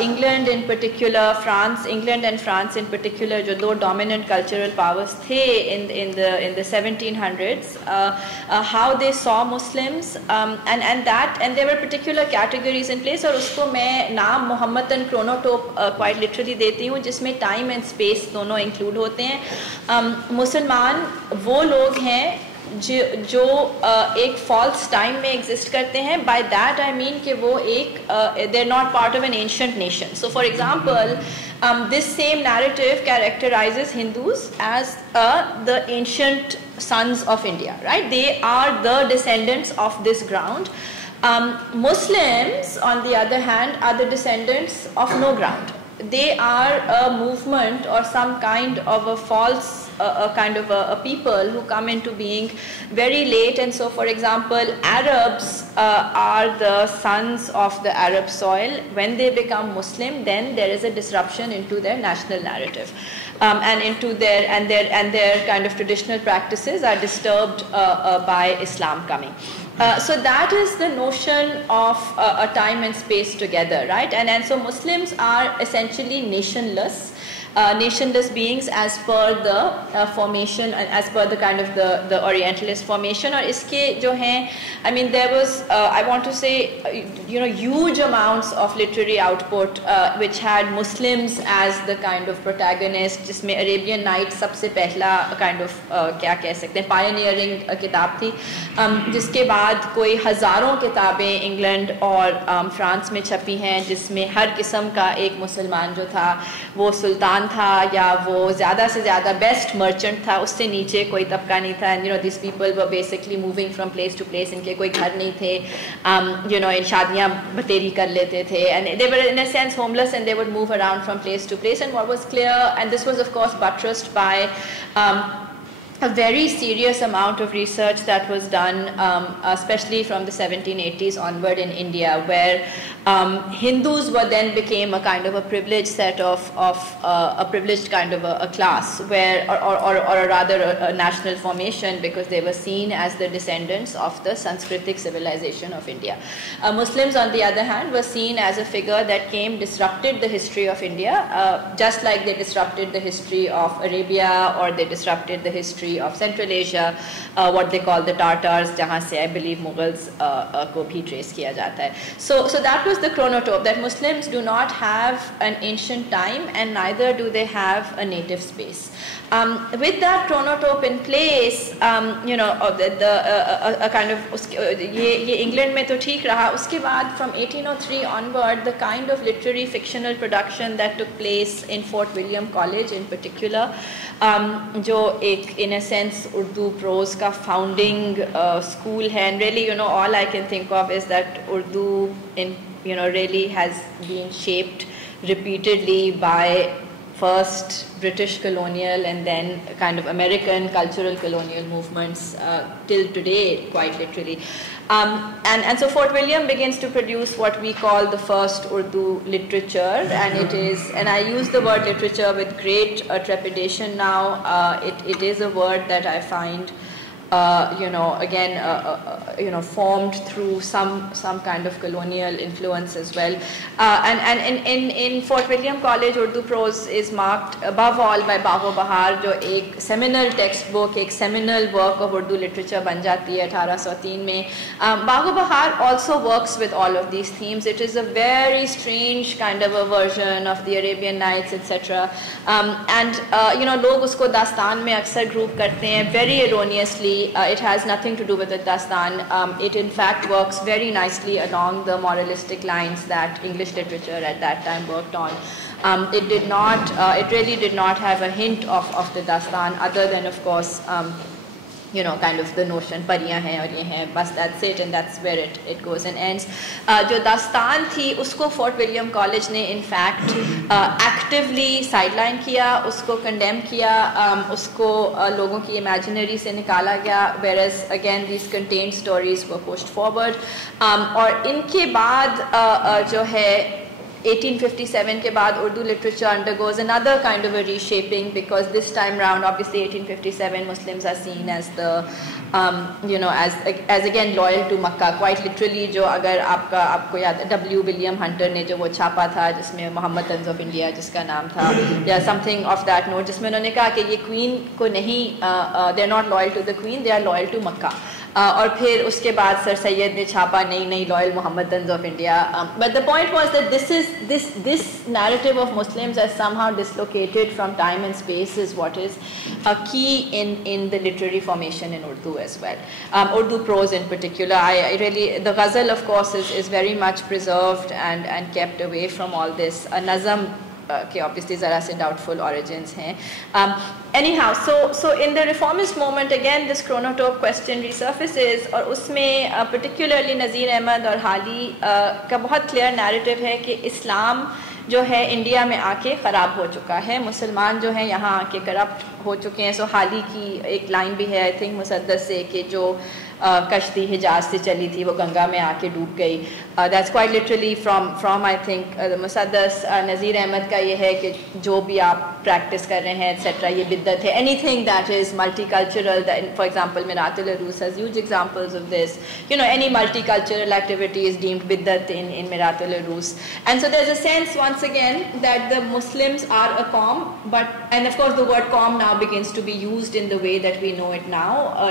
England in particular, England and France in particular, جو دو dominant cultural powers تھے in the 1700s, how they saw Muslims, and there were particular categories in place, اور اس کو میں نام محمدن chronotope quite literally دیتی ہوں, جس میں time and space دونوں include ہوتے ہیں. مسلمان وہ لوگ ہیں جو ایک فالس ٹائم میں ایگزسٹ کرتے ہیں. بائی دیٹ آئی مین کہ وہ ایک they are not part of an ancient nation. So for example this same narrative characterizes Hindus as the ancient sons of India, right? They are the descendants of this ground. Muslims, on the other hand, are the descendants of no ground. They are a movement or some kind of a false kind of a people who come into being very late. And so, for example, Arabs are the sons of the Arab soil. When they become Muslim, then there is a disruption into their national narrative, and into their kind of traditional practices are disturbed by Islam coming. So that is the notion of a time and space together, right? And so Muslims are essentially nationless beings as per the formation, as per the kind of the Orientalist formation. اور اس کے جو ہیں I mean there was I want to say huge amounts of literary output which had Muslims as the kind of protagonist, جس میں Arabian Nights سب سے پہلا kind of کیا کہہ سکتے ہیں pioneering کتاب تھی, جس کے بعد کوئی ہزاروں کتابیں انگلینڈ اور فرانس میں چھپی ہیں, جس میں ہر قسم کا ایک مسلمان جو تھا وہ سلطان تھا یا وہ زیادہ سے زیادہ بیسٹ مرچنٹ تھا, اس سے نیچے کوئی طبقہ نہیں تھا. And these people were basically moving from place to place. ان کے کوئی گھر نہیں تھے, ان شادیاں بتیری کر لیتے تھے, and they were in a sense homeless and they would move around from place to place. And what was clear, and this was of course buttressed by a very serious amount of research that was done, especially from the 1780s onward in India, where Hindus then became a kind of a privileged set of a privileged kind of a class, where or rather a national formation, because they were seen as the descendants of the Sanskritic civilization of India. Muslims, on the other hand, were seen as a figure that disrupted the history of India, just like they disrupted the history of Arabia, or they disrupted the history of Central Asia, what they call the Tartars, jahan se I believe Mughals ko bhi trace kiya jata hai. So that was the chronotope, that Muslims do not have an ancient time and neither do they have a native space. With that chronotope in place, a kind of ye England mein to theek raha. Uske baad from 1803 onward, the kind of literary fictional production that took place in Fort William College in particular, jo ek in a sense Urdu prose ka founding school hai. And really, all I can think of is that Urdu really has been shaped repeatedly by first British colonial and then kind of American cultural colonial movements till today, quite literally. And so Fort William begins to produce what we call the first Urdu literature, and it is, and I use the word literature with great trepidation now. It is a word that I find formed through some kind of colonial influence as well. And in Fort William College, Urdu prose is marked above all by Bago Bahar, jo ek seminal textbook, ek seminal work of Urdu literature ban jati hai 1803 mein. Bago Bahar also works with all of these themes. It is a very strange kind of a version of the Arabian Nights, etc. Log usko dastan mein aksar group karte hain, very erroneously. It has nothing to do with the dastan. It in fact works very nicely along the moralistic lines that English literature at that time worked on. It really did not have a hint of the dastan, other than of course kind of the notion پریاں ہیں اور یہ ہیں, بس that's it, and that's where it goes and ends. جو داستان تھی اس کو fort William college نے in fact actually side line کیا, اس کو کنڈیم کیا, اس کو لوگوں کی امیجنری سے نکالا گیا, whereas again these contained stories were pushed forward. اور ان کے بعد جو ہے 1857 کے بعد Urdu literature undergoes another kind of a reshaping, because this time round obviously 1857 Muslims are seen as the as again loyal to Makkah, quite literally. جو اگر آپ کو یاد W. William Hunter نے جو وہ چھاپا تھا جس میں محمد طنز آف انڈیا جس کا نام تھا یا something of that note, جس میں انہوں نے کہا کہ یہ کوئین کو نہیں, they are not loyal to the queen, they are loyal to Makkah. اور پھر اس کے بعد سر سید نے چھاپا نہیں لوئل محمد طنز of India. But the point was that this narrative of Muslims as somehow dislocated from time and space is what is a key in the literary formation in Urdu as well. Urdu prose in particular. I really, the ghazal of course is very much preserved and kept away from all this. Nazam کہ obviously ذرا سے doubtful origins ہیں. Anyhow, so in the reformist movement again this chronotope question resurfaces, اور اس میں particularly Nazir Ahmad اور حالی کا بہت clear narrative ہے کہ اسلام جو ہے انڈیا میں آ کے خراب ہو چکا ہے, مسلمان جو ہیں یہاں آ کے کرپٹ ہو چکے ہیں. سو حالی کی ایک لائن بھی ہے آئی تھنک مسدس سے کہ جو کشتی حجاز سے چلی تھی وہ گنگا میں آ کے ڈوب گئی. That's quite literally from I think Musaddas. Nazir Ahmad کا یہ ہے کہ جو بھی آپ پریکٹس کر رہے ہیں ایٹسیٹرا یہ بدعت ہے. Anything that is multicultural, for example Mirat ul Uroos has huge examples of this, any multicultural activity is deemed بدعت in Mirat ul Uroos. And so there's a sense once again that the Muslims are a qawm, and of course the word qawm now begins to be used in the way that we know it now.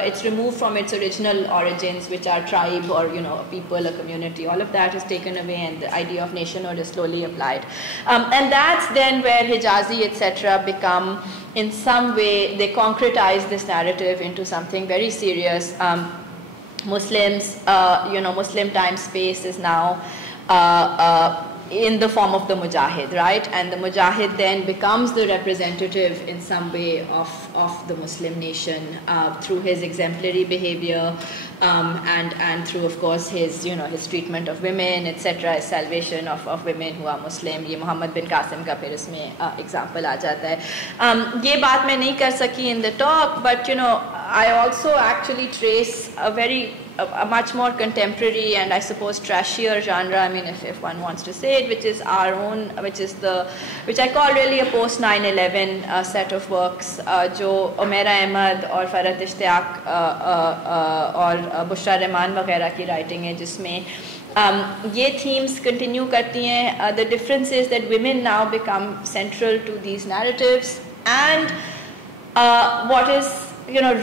It's removed from its original origins, which are tribe or a people, a community. All of that is taken away and the idea of nationhood is slowly applied. And that's then where Hijazi etc. become, in some way they concretize this narrative into something very serious. Muslims, Muslim time space is now in the form of the Mujahid, right? And the Mujahid then becomes the representative in some way of the Muslim nation through his exemplary behavior and through of course his his treatment of women etc, his salvation of women who are Muslim. یہ محمد بن قاسم کا پھر اس میں example آ جاتا ہے. یہ بات میں نہیں کر سکی in the talk, but I also actually trace a much more contemporary and I suppose trashier genre, I mean if one wants to say it, which is our own, which I call really a post 9/11 set of works, jo Umaira Ahmad اور فرحت اشتیاق اور بشرا رحمان وغیرہ کی writing ہے, جس میں یہ themes continue کرتی ہیں. The difference is that women now become central to these narratives, and what is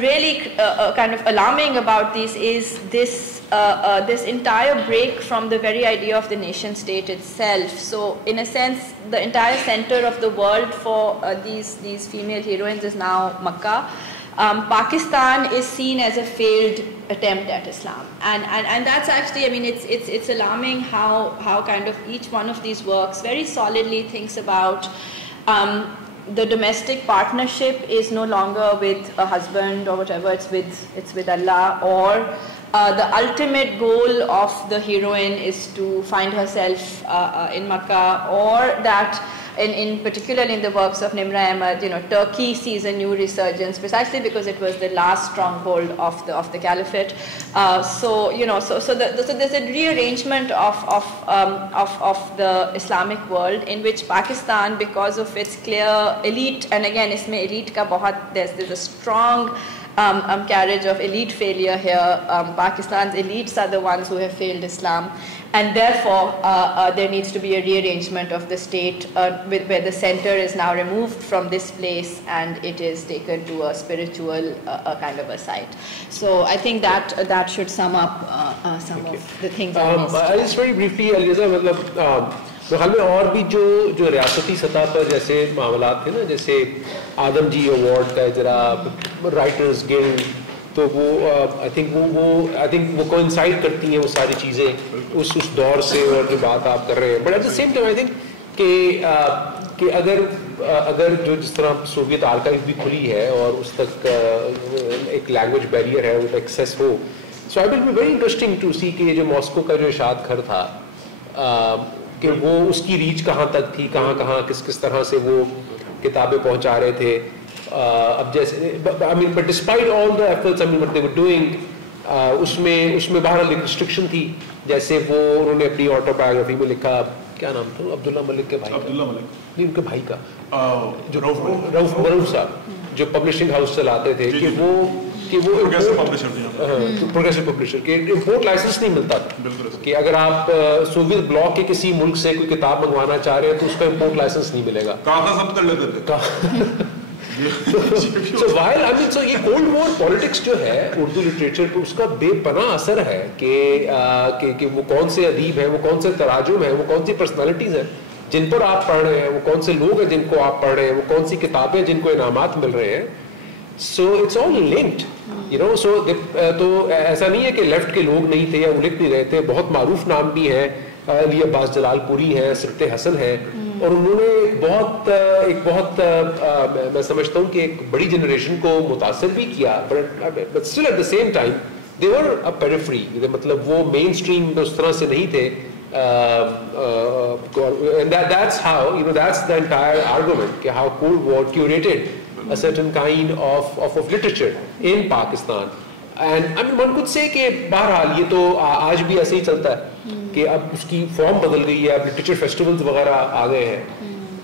really kind of alarming about these is this entire break from the very idea of the nation state itself. So in a sense the entire center of the world for these female heroines is now Makkah. Pakistan is seen as a failed attempt at Islam, and that's actually, I mean, it's alarming how kind of each one of these works very solidly thinks about the domestic partnership is no longer with a husband or whatever, it's with Allah, or the ultimate goal of the heroine is to find herself in Makkah, or that in particularly in the works of Nimra Ahmad, Turkey sees a new resurgence precisely because it was the last stronghold of the caliphate. So there's a rearrangement of the Islamic world in which Pakistan, because of its clear elite, and again isme elite ka bahut, there's a strong carriage of elite failure here. Pakistan's elites are the ones who have failed Islam, and therefore there needs to be a rearrangement of the state where the center is now removed from this place and it is taken to a spiritual kind of a site. So I think that should sum up some of the things I missed. Just very briefly, Aliza, matlab خیال میں اور بھی جو ریاستی سطح پر جیسے معاملات تھے نا, جیسے آدم جی ایوارڈ کا اجرا, رائٹرز گلڈ, تو وہ آئی تھنک وہ کوئنسائڈ کرتی ہیں وہ ساری چیزیں اس دور سے اور جو بات آپ کر رہے ہیں. But at the same time I think کہ اگر جو جس طرح سوویت آرکائیو بھی کھلی ہے اور اس تک ایک لینگویج بیریئر ہے وہ ایکسیس ہو, so I will be very interesting to see کہ یہ جو ماسکو کا جو اشاعت گھر تھا کہ وہ اس کی ریچ کہاں تک تھی, کہاں کس طرح سے وہ کتابیں پہنچا رہے تھے. اب جیسے I mean but despite all the efforts I mean what they were doing اس میں بہرحال ایک ریسٹرکشن تھی. جیسے وہ انہوں نے اپنی آٹو بایوگرافی میں لکھا, کیا نام تھا عبداللہ ملک کے بھائی, عبداللہ ملک نہیں ان کے بھائی کا, جو رؤف صاحب جو پبلشنگ ہاؤس چلاتے تھے, کہ وہ پروگریسو پبلشر کہ امپورٹ لائسنس نہیں ملتا تھا, کہ اگر آپ سوویت بلاک کے کسی ملک سے کوئی کتاب منگوانا چاہ رہے ہیں تو اس کا امپورٹ لائسنس نہیں ملے گا. سب کر لیتے تھے. So یہ کولڈ وار پالیٹکس جو ہے اردو لٹریچر پہ اس کا بے پناہ اثر ہے کہ وہ کون سے ادیب ہیں, وہ کون سے تراجم ہیں, وہ کون سی پرسنالٹیز ہیں جن پر آپ پڑھ رہے ہیں, وہ کون سے لوگ ہیں جن کو آپ پڑھ رہے ہیں, وہ کون سی کتابیں جن کو انعامات مل رہے ہیں. So it's all linked you know. So تو ایسا نہیں ہے کہ لیفٹ کے لوگ نہیں تھے یا وہ لکھ نہیں رہے تھے. بہت معروف نام بھی ہیں, علی عباس جلال پوری ہیں, سبت حسن ہیں, اور انہوں نے ایک بہت میں سمجھتا ہوں کہ ایک بڑی جنریشن کو متاثر بھی کیا, but still at the same time they were a periphery, مطلب وہ مین اسٹریم اس طرح سے نہیں تھے. That's how, you know, that's the entire argument, کہ how Cold War curated a certain kind of literature in Pakistan. And I mean one could say کہ بہرحال یہ تو آج بھی ایسے ہی چلتا ہے کہ اب اس کی فارم بدل گئی ہے, اب لٹریچر فیسٹیولز وغیرہ آ گئے ہیں.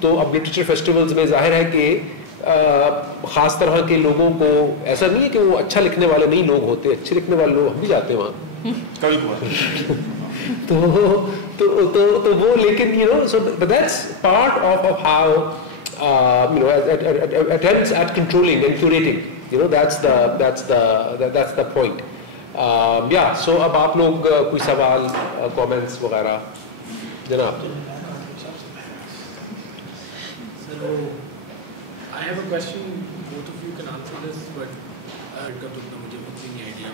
تو اب لٹریچر فیسٹیولز میں ظاہر ہے کہ خاص طرح کے لوگوں کو, ایسا نہیں ہے کہ وہ اچھا لکھنے والے نہیں لوگ ہوتے, اچھے لکھنے والے لوگ ہم بھی جاتے ہیں وہاں کبھی کبھار. تو وہ لیکن you know, so but that's part of how you know attempts at controlling and curating, you know, that's the point. Yeah, so اب آپ لوگ کوئی سوال, comments وغیرہ جناب. So I have a question, both of you can answer this, but مجھے نہیں idea.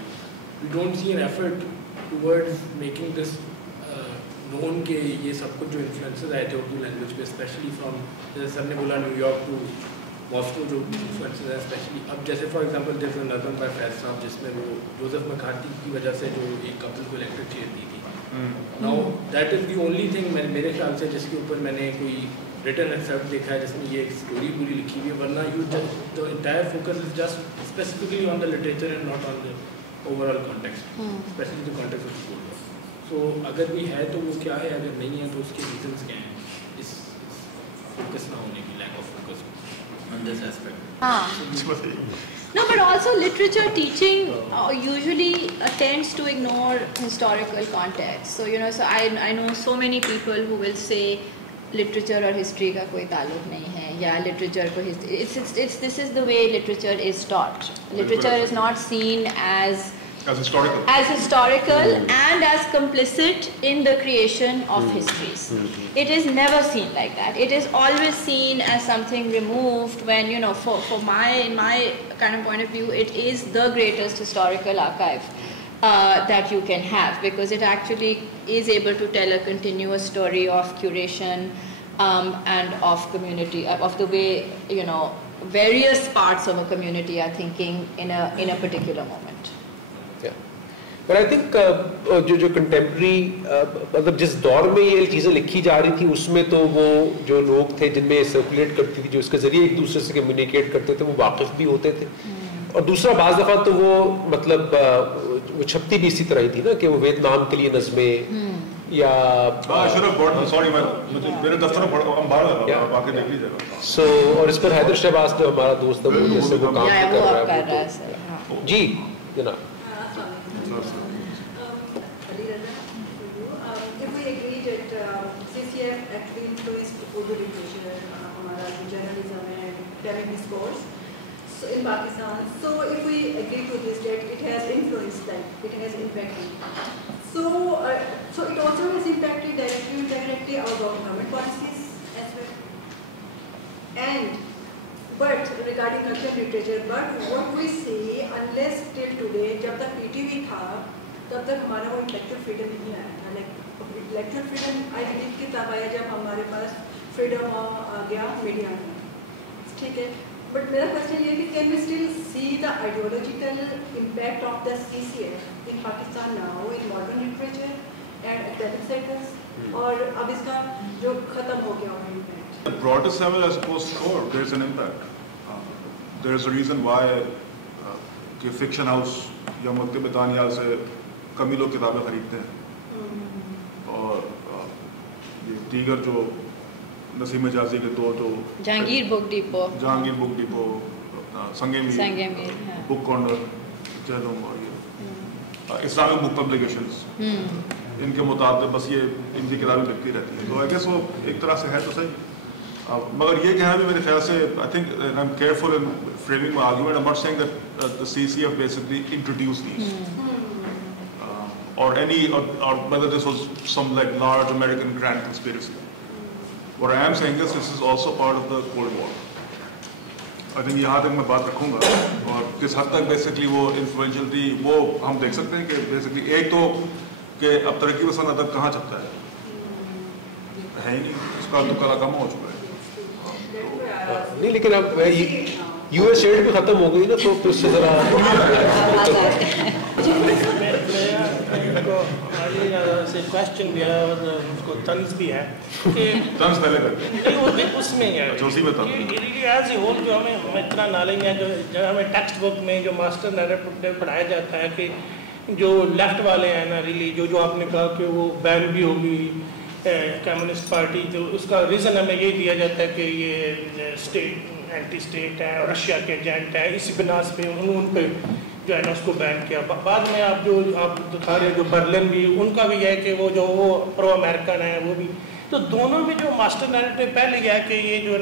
We don't see an effort towards making this known کہ یہ سب کچھ جو انفلوئنسز آئے تھے اردو لینگویج پہ, اسپیشلی فرام, جیسے سر نے بولا نیو یارک ٹو ماسکو جو انفلوئنسز ہیں اسپیشلی. اب جیسے فار ایگزامپل دیر از اے نظم بائی فیض صاحب جس میں وہ جوزف مکارتھی کی وجہ سے جو ایک کپل کو الیکٹرک چیئر دی تھی. Now that is the only thing میرے خیال سے جس کے اوپر میں نے کوئی ریٹن ایکسپٹ دیکھا ہے جس میں یہ ایک اسٹوری پوری لکھی ہوئی ہے, ورنہ you the entire focus is just specifically on the literature and not on the overall context, especially the context of school. تو اگر بھی ہے تو وہ کیا ہے, اگر نہیں ہے تو اس کے ریزنس کیا ہیں اس فوکس نہ ہونے کی, lack of focus on this aspect. No, but also literature teaching usually tends to ignore historical context. So, you know, so I know so many people who will say literature or history کا کوئی تعلق نہیں ہے, یا literature کو this is the way literature is taught. Literature is not seen as historical and as complicit in the creation of histories. It is never seen like that. It is always seen as something removed when, you know, for my kind of point of view, it is the greatest historical archive that you can have, because it actually is able to tell a continuous story of curation and of community, of the way, you know, various parts of a community are thinking in a particular moment. But I think جو contemporary مطلب جس دور میں یہ چیزیں لکھی جا رہی تھی اس میں تو وہ جو لوگ تھے جن میں سرکولیٹ کرتی تھی, جو اس کے ذریعے ایک دوسرے سے کمیونیکیٹ کرتے تھے, وہ واقف بھی ہوتے تھے. اور دوسرا بعض دفعہ تو وہ مطلب وہ چھپتی بھی اسی طرح ہی تھی نا, کہ وہ ویتنام کے لیے نظمیں یا سو, اور اس پر حیدر شہباز جو ہمارا دوست ہے وہ جس سے وہ کام کر رہا ہے. جی جناب. So in Pakistan, so if we agree to this that it has influenced them, it has impacted. So it also has impacted directly our government policies as well. And but regarding cultural literature, but what we see, unless till today, जब तक PTV था, तब तक हमारा वो intellectual freedom नहीं आया था. Like intellectual freedom, I believe कि तब आया जब हमारे पास freedom आ गया मीडिया में, ठीक है. But मेरा क्वेश्चन ये कि can we still see the ideological impact of the CCF in Pakistan now in modern literature and academic sectors, और अब इसका जो खत्म हो गया है impact? At the broadest level, I suppose, sure, there is an impact. There is a reason why कि fiction house या मकतब दानियाल से कम ही लोग किताबें खरीदते हैं, और ये दीगर जो नसीम एजाजी के दो तो जहांगीर बुक डिपो, संगे मीर, बुक कॉर्नर, जहलम, और ये इस्लामिक बुक पब्लिकेशंस, इनके मुताबिक बस ये इनकी किताबें बिकती रहती हैं. तो आई गेस वो एक तरह से है तो सही, मगर ये कहना भी मेरे ख्याल से, I think I am careful in framing my argument. I am not saying that the CCF basically introduced these, or any, or whether this was some like large American grand conspiracy. What I am saying is this is also part of the Cold War. I think यहाँ तक मैं बात रखूँगा, और किस हद तक basically वो इन्फ्लुएंशियल थी वो हम देख सकते हैं कि बेसिकली एक तो कि अब तरक्की पसंद अदब कहाँ छपता है ही नहीं, उसका तो कला कम हो चुका है. नहीं, लेकिन अब US एड भी खत्म हो गई ना, तो उससे जरा क्वेश्चन भी है और उसको तंज भी है कि तंज पहले करते उसमें है एज ए होल जो हमें इतना नॉलेज है, जो हमें टेक्स्ट बुक में जो मास्टर नैरेटिव पढ़ाया जाता है कि जो लेफ्ट वाले हैं ना, रियली जो आपने कहा कि वो बैन भी होगी कम्युनिस्ट पार्टी, तो उसका रीज़न हमें ये दिया जाता है कि ये स्टेट एंटी स्टेट है और रशिया के एजेंट है, इसी बिनास पे उन पे जो है ना उसको बैन किया. बाद में आप दिखा रहे हैं जो बर्लिन भी, उनका भी है कि वो प्रो अमेरिकन है वो भी. तो दोनों में जो मास्टर नैरेटिव पहले है कि ये जो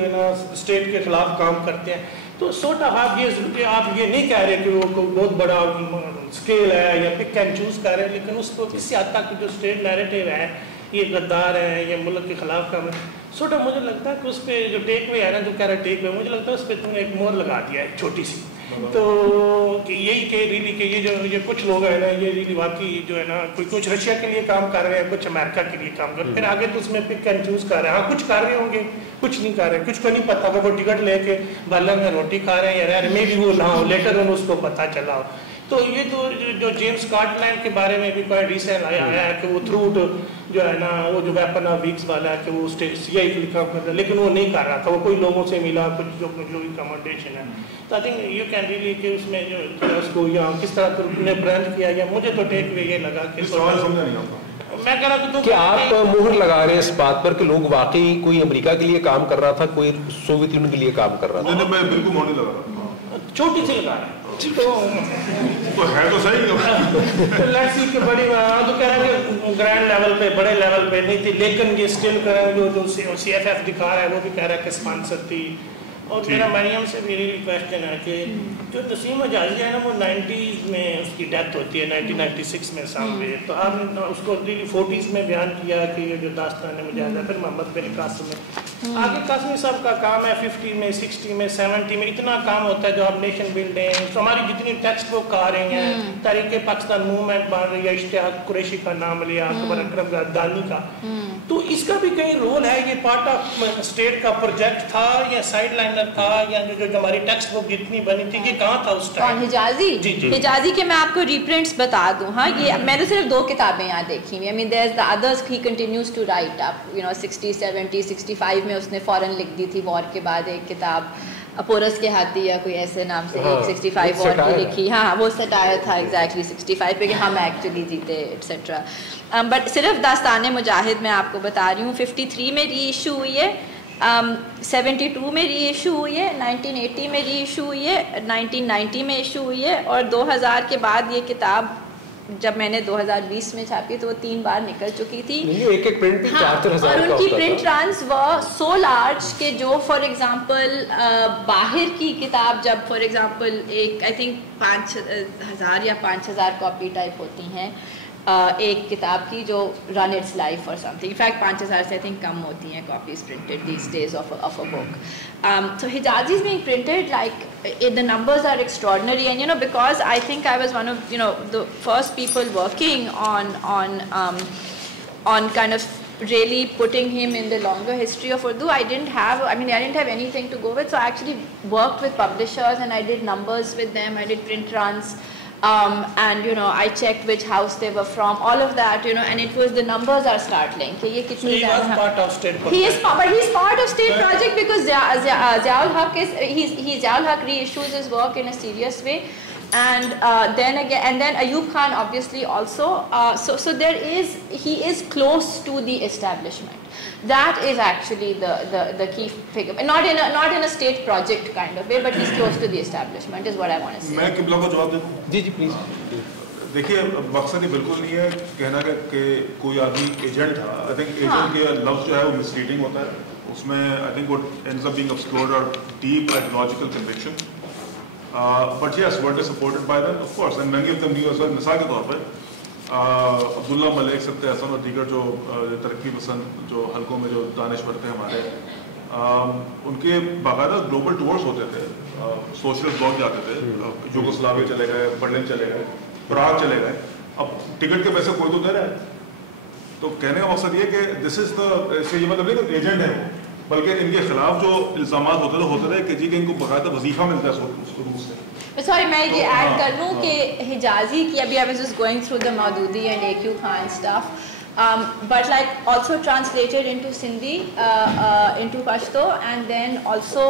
है ना स्टेट के खिलाफ काम करते हैं, तो सोट ऑफ आप ये नहीं कह रहे कि वो बहुत बड़ा स्केल है या पिक एंड चूज कर रहे हैं, लेकिन उसको किसी हद तक जो स्टेट नैरेटिव है ये गद्दार है, ये मुल्क के खिलाफ काम है, सोटा मुझे लगता है कि उस पर जो टेक वे है ना, जो कह रहा है टेक वे, मुझे लगता है उस पर तुमने एक मोहर लगा दिया है छोटी सी. तो यही कि रियली कि ये कुछ लोग हैं ना, ये रियली वाकई जो है ना कोई कुछ रशिया के लिए काम कर रहे हैं, कुछ अमेरिका के लिए काम कर रहे हैं, फिर आगे तो उसमें पिक एंड चूज कर रहे हैं. हाँ, कुछ कर रहे होंगे, कुछ नहीं कर रहे, कुछ को नहीं पता, वो टिकट लेके बालन में रोटी खा रहे हैं या मे भी वो ना हो, लेटर उन उसको पता चला हो. तो ये तो जो जेम्स स्कॉटलैंड के बारे में भी कोई रिसेंट आया है कि वो थ्रूट जो है ना वो जो वेपन ऑफ वीक्स वाला है कि वो CIA के लिए काम कर रहा है, लेकिन वो नहीं कर रहा था, वो कोई लोगों से मिला, कुछ जो कमोडेशन है. तो I think you can really कि उसमें जो उसको या किस तरह तुमने ब्रांड किया, या मुझे तो टेक वे ये लगा कि मैं कह रहा था कि आप मुहर लगा रहे हैं इस बात पर कि लोग वाकई कोई अमेरिका के लिए काम कर रहा था, कोई सोवियत यूनियन के लिए काम कर रहा था. मैं बिल्कुल मोहर लगा रहा, छोटी सी लगा रहा है तो है तो सही. लड़की के बड़ी तो कह रहा है कि ग्रैंड लेवल पे, बड़े लेवल पे नहीं थी, लेकिन ये स्टिल कर रहा है जो CFF दिखा रहा है वो भी कह रहा है कि स्पॉन्सर थी. और मेरा मरियम से भी रियली क्वेश्चन है कि जो नसीम एजाजी है ना, वो 90s में उसकी डेथ होती है, 1996 में सामने. तो आपने उसको रियली 40s में बयान किया कि ये जो दास्तान मुजाहिद है, फिर मोहम्मद बिन कासिम में आगे कासिमी साहब का काम है 50 में, 60 में, 70 में इतना काम होता है जो आप नेशन बिल्डिंग, तो हमारी जितनी टेक्स्ट बुक आ रही हैं, तहरीक पाकिस्तान मूवमेंट बन रही है, इश्तिहाक कुरैशी का नाम लिया, अकबर अकरम गद्दानी का, तो इसका भी कहीं रोल है. ये पार्ट ऑफ स्टेट का प्रोजेक्ट था या साइड लाइनर था, या जो हमारी टेक्स्ट बुक जितनी बनी थी ये कहाँ था उस टाइम? हिजाजी. हिजाजी के मैं आपको रीप्रिंट्स बता दूं. हाँ, ये मैंने सिर्फ 2 किताबें यहाँ देखी हुई. I mean there is the others, he continues to write up, 60, 70, 65 में उसने फौरन लिख दी थी वॉर के बाद एक किताब, पोरस के हाथी या कोई ऐसे नाम से, 65 वॉर की लिखी. हाँ, वो सटायर था एग्जैक्टली 65 पे कि हम एक्चुअली जीते एट्सेट्रा. बट सिर्फ दास्तान मुजाहिद मैं आपको बता रही हूँ 53 में री इशू हुई है, 72 में री इशू हुई है, 1980 में री इशू हुई है, 1990 में इशू हुई है, और 2000 के बाद ये किताब जब मैंने 2020 में छापी तो वो 3 बार निकल चुकी थी. एक प्रिंट भी 4,000 और उनकी प्रिंट रन्स वर सो लार्ज कि जो फॉर एग्जांपल बाहर की किताब जब फॉर एग्जांपल एक आई थिंक 5,000 या 5,000 कॉपी टाइप होती हैं एक किताब की जो रन इट्स लाइफ और समथिंग, इनफैक्ट 5,000 से आई थिंक कम होती हैं copies printed these days of a book. So Hijazi is being printed like the numbers are extraordinary, and because I think I was one of the first people working on kind of really putting him in the longer history of Urdu. I didn't have anything to go with, so I actually worked with publishers and I did numbers with them, I did print runs, and I checked which house they were from, all of that, and it was, the numbers are startling. So he was part of state project. He's part of state project because Ziaul Haq Ziaul Haq reissues his work in a serious way. And then Ayub Khan obviously also. So he is close to the establishment. That is actually the key figure. Not in a state project kind of way, but he's close to the establishment is what I want to say. मैं किबला को जवाब दूं? जी please. देखिए मकसद ये बिल्कुल नहीं है कहना कि कोई आदमी एजेंट था. आई थिंक एजेंट के लफ्ज़ जो है वो मिसलीडिंग होता है. उसमें I think what ends up being explored are deep ideological conviction. But yes, what is supported by them, of course, and many of them knew as well. मिसाल के तौर पर अब्दुल्ला मलिक, सबते हसन और दीगर जो तरक्की पसंद जो हलकों में जो दानिश्वर थे हमारे, उनके बाकायदा ग्लोबल टूर्स होते थे. सोशलिस्ट ब्लॉग जाते थे, यूगोस्लाविया चले गए, बर्लिन चले गए, प्राग चले गए. अब टिकट के पैसे कोई तो दे रहा है. तो कहने का मकसद ये कि दिस इज द, ये मतलब नहीं कि एजेंट है वो, बल्कि इनके खिलाफ जो इल्जामात होते थे कि जी कि इनको बाकायदा वजीफा मिलता है रूस से. Sorry, मैं ये ऐड कर लूँ कि हिजाजी की अभी I was just going through the Maududi and AQ Khan stuff, but like also translated into Sindhi, into Pashto, and then also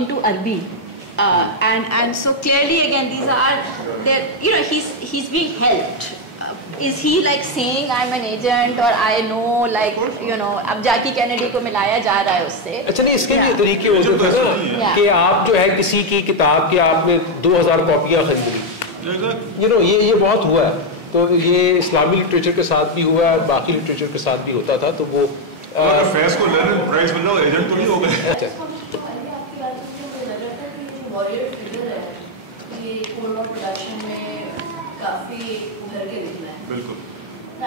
into Arabi, and so clearly again these are there. He's being helped. Is he like saying I'm an agent or I know like अब जाकी Kennedy को मिलाया जा रहा है उससे? अच्छा नहीं, इसके भी तरीके होते थे ना कि आप जो है किसी की किताब की आपने 2000 कॉपियां खरीदी, ये बहुत हुआ है. तो ये इस्लामी लिटरेचर के साथ भी हुआ है, बाकी लिटरेचर के साथ भी होता था. तो वो फेस को लर्न प्राइस मिल रहा है, एजेंट तो नहीं हो गए. काफी उभर के निकला है. बिल्कुल.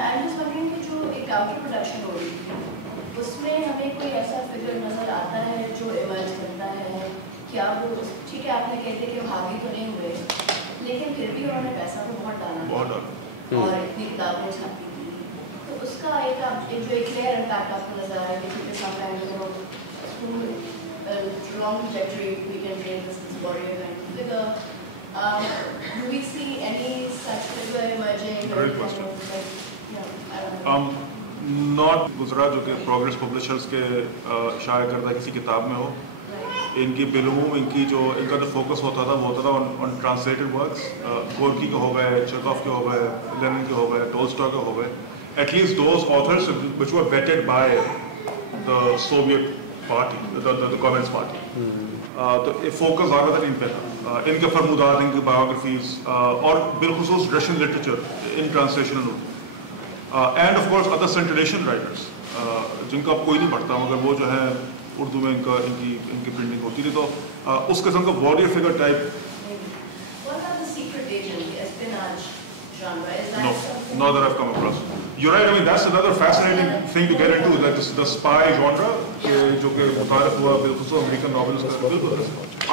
आई एम जस्ट वंडरिंग कि जो एक काउंटर प्रोडक्शन हो रही थी उसमें हमें कोई ऐसा फिगर नजर आता है जो इमर्ज करता है क्या वो, ठीक है आपने कहते कि भागी तो नहीं हुए, लेकिन फिर भी उन्होंने पैसा तो बहुत डाला और इतनी किताबें छापी थी, तो उसका एक जो एक क्लियर इम्पैक्ट आपको नजर आ रहा है कि sometimes long trajectory we can trace this warrior and figure. Do we see any such figure emerging? Great question. Not गुजरा जो कि प्रोग्रेस पब्लिशर्स के शाया करदा किसी किताब में हो. इनकी बिलूम इनका जो फोकस होता था वो होता था ऑन ट्रांसलेटेड वर्क्स. गोर्की के हो गए, चेखोव के हो गए, लेनिन के हो गए, टोल्स्टॉय के हो गए. At least those authors which were weighted by the Soviet party, the communist party. तो फोकस ज़्यादा था इन पे था. इनके फरमुदात, इनकी बायोग्राफीज और बिलखुसूस Russian literature in translation and of course other सेंट्रेशन राइटर्स जिनका अब कोई नहीं पढ़ता मगर वो जो है उर्दू में इनकी प्रिंटिंग होती थी. तो उस किस्म का warrior figure type. No, that I've come across. You're right. I mean, that's another fascinating thing to get into, like the spy genre, जो कि मुतारिफ हुआ बिल्कुल अमेरिकन नॉवेल्स का बिल्कुल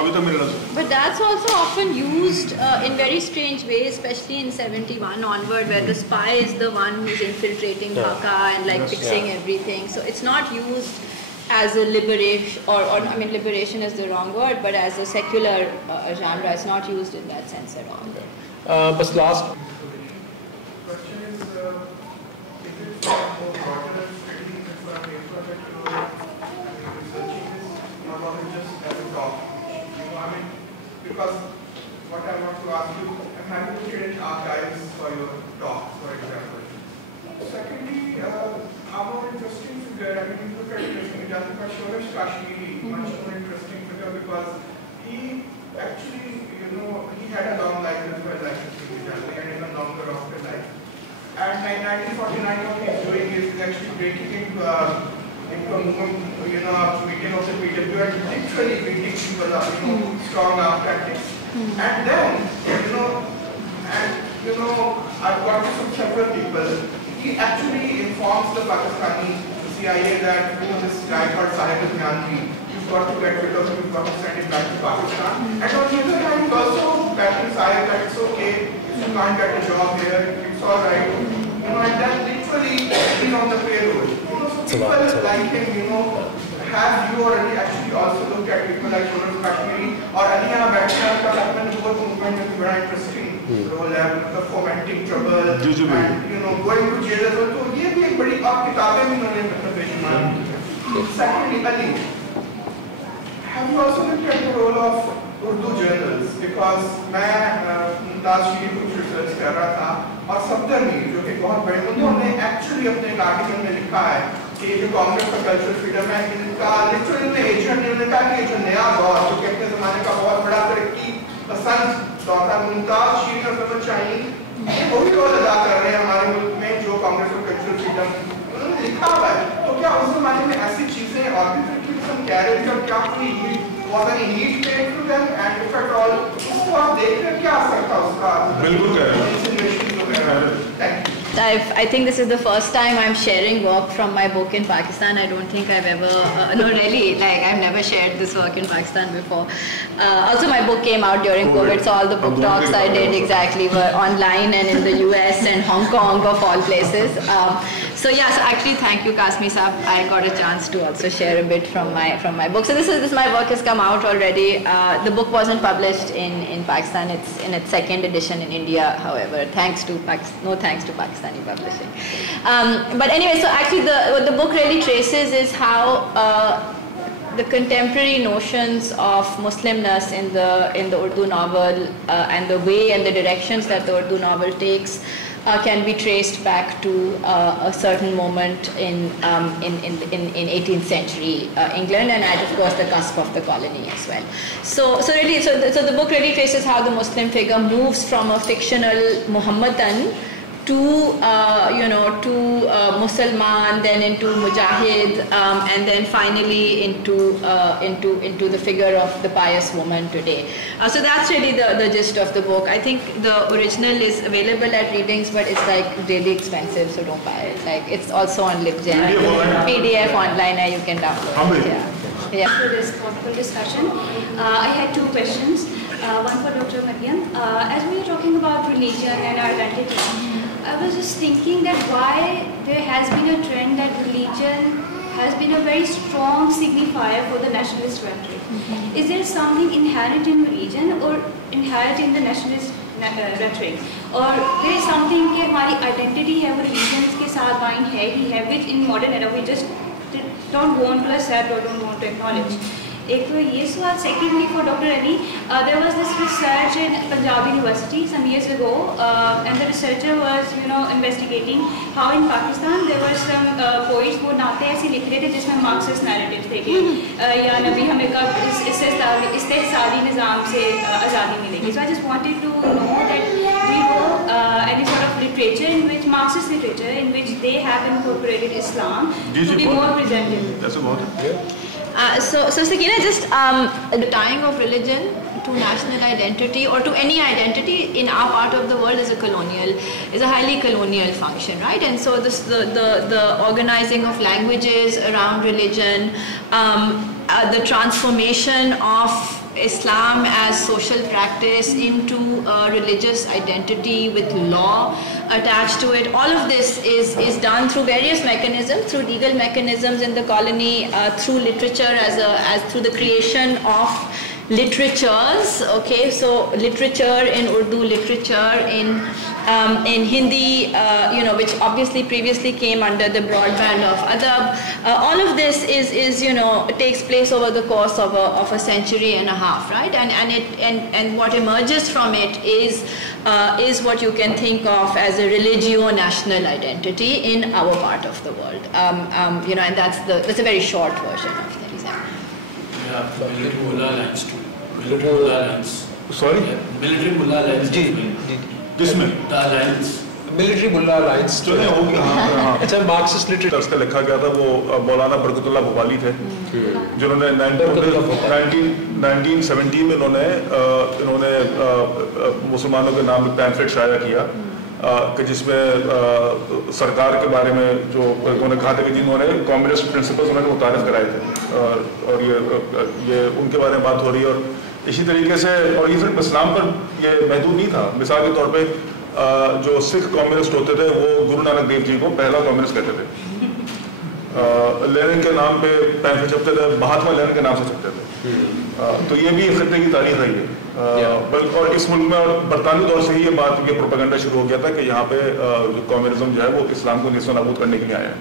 अभी तक मेरे नजर. But that's also often used in very strange ways, especially in 71 onward, where the spy is the one who's infiltrating Dhaka and like fixing everything. So it's not used as a liberation, or I mean, liberation is the wrong word, but as a secular genre. It's not used in that sense at all. But last. Because what I want to ask you, I'm having to create archives for your talks, for example. Secondly, I'm more interesting figure. I mean, look at this example for Shoresh Kashmiri, much more interesting figure because he actually, he had a long life as well, like and even longer after life. And in 1949, what he's doing is actually breaking into a movement, meeting of the PW and literally meeting people up, strong arm tactics. And then, I've got from several people. He actually informs the Pakistani CIA that this guy called Sahib Nandhi, you've got to get rid of him, you've got to send him back to Pakistan. And on the other hand, he also backing Sahib that it's okay, if you can't get a job here, it's alright. And then literally he's on the payroll people like him, you know, have you already actually also looked at people like Shoaib Kashmiri or Aliya Bhatia ka movement is very interesting role है, fomenting trouble and you know going to jail as well. तो ये भी एक बड़ी आप किताबें भी उन्होंने मतलब बेशुमार की. Secondly, Ali, have you also looked at the role of Urdu journals? Because मैं मुमताज शीरी कुछ रिसर्च कर रहा था और सफदर जो कि बहुत बड़े उन्होंने एक्चुअली अपने आर्टिकल में लिखा है कि जो कांग्रेस का कल्चरल फ्रीडम है इनका लिटरली में एजेंट ने कहा कि जो नया दौर जो कि अपने जमाने का बहुत बड़ा तरक्की पसंद दौर था, मुमताज शीरी और सफदर शाहीन वो भी रोल अदा कर रहे हैं हमारे मुल्क में जो कांग्रेस का कल्चरल फ्रीडम उन्होंने लिखा हुआ है. तो क्या उस जमाने में ऐसी चीजें और भी फिर कह रहे थे और क्या कोई was any heat paid to them and if at all उसको आप देख रहे क्या असर था उसका? बिल्कुल कह रहे हैं. Thank you. I think this is the first time I'm sharing work from my book in Pakistan. I don't think I've ever, no really, like I've never shared this work in Pakistan before. Also my book came out during COVID, so all the book talks I did exactly were online and in the US and Hong Kong of all places. So yeah, so actually thank you Kasmi Saab. I got a chance to also share a bit from my book. So this my work has come out already. The book wasn't published in Pakistan. It's in its second edition in India, however. No thanks to Pakistani publishing. But anyway, so actually what the book really traces is how the contemporary notions of Muslimness in the Urdu novel and the way and the directions that the Urdu novel takes can be traced back to a certain moment in 18th century England and at of course the cusp of the colony as well. So the book really traces how the Muslim figure moves from a fictional Muhammadan to Musalman, then into Mujahid, and then finally into the figure of the pious woman today. So that's really the gist of the book. I think the original is available at Readings, but it's like really expensive, so don't buy it. Like it's also on LibGen, PDF online, and you can download it. Yeah. For this thoughtful discussion, I had two questions. One for Dr. Maryam. As we were talking about religion and our identity, I was just thinking that why there has been a trend that religion has been a very strong signifier for the nationalist rhetoric. Is there something inherent in religion or inherent in the nationalist rhetoric? Or there is something कि हमारी identity है वो religions के साथ bind है ही है, which in modern era we just don't want to accept or don't want to acknowledge. एक तो ये सवाल. Secondly, for Dr. Ali, there was this research in Punjab University some years ago, and the researcher was, investigating how in Pakistan there were some poets वो नाते ऐसे लिख रहे थे जिसमें मार्क्सिस्ट नैरेटिव थे कि या नबी हमें कब इस्तेहसाली निज़ाम से आज़ादी मिलेगी. So I just wanted to know that we know any sort of literature in which Marxist literature in which they have incorporated Islam to be more presentable. That's about it. So Sakina, just the tying of religion to national identity or to any identity in our part of the world is a highly colonial function, right? And so the organizing of languages around religion, the transformation of Islam as social practice into a religious identity with law attached to it. All of this is done through various mechanisms, through legal mechanisms in the colony, through literature as through the creation of literatures. Okay, so literature in Urdu, literature in Hindi, which obviously previously came under the broad band of adab. All of this is takes place over the course of a century and a half, right? And what emerges from it is what you can think of as a religio-national identity in our part of the world. And that's a very short version of things. Yeah, military mullah lines too. Military mullah lines. Sorry? Yeah, military mullah lines. किसमें? Military मुल्ला alliance जो है हो गया. अच्छा, Marxist literature उसका लिखा गया था, वो मौलाना बरकतुल्लाह भोपाली थे जिन्होंने 1917 में इन्होंने मुसलमानों के नाम पैम्फलेट शाया किया कि जिसमें सरकार के बारे में जो उन्होंने कहा था कि जिन्होंने कम्युनिस्ट प्रिंसिपल्स उन्होंने मुतारिफ कराए थे और ये उनके बारे में बात हो रही है. और इसी तरीके से, और ये सिर्फ इस्लाम पर ये महदूद नहीं था. मिसाल के तौर पे जो सिख कम्युनिस्ट होते थे वो गुरु नानक देव जी को पहला कम्युनिस्ट कहते थे. لینن کے نام پہ پینفلٹ چھپتے تھے, مہاتما لینن کے نام سے چھپتے تھے. تو یہ بھی خطے کی تاریخ رہی ہے. بلکہ اور اس ملک میں اور برطانوی دور سے ہی یہ بات, یہ پروپیگنڈا شروع ہو گیا تھا کہ یہاں پہ کمیونزم جو ہے وہ اسلام کو نیست و نابود کرنے کے لیے آیا ہے.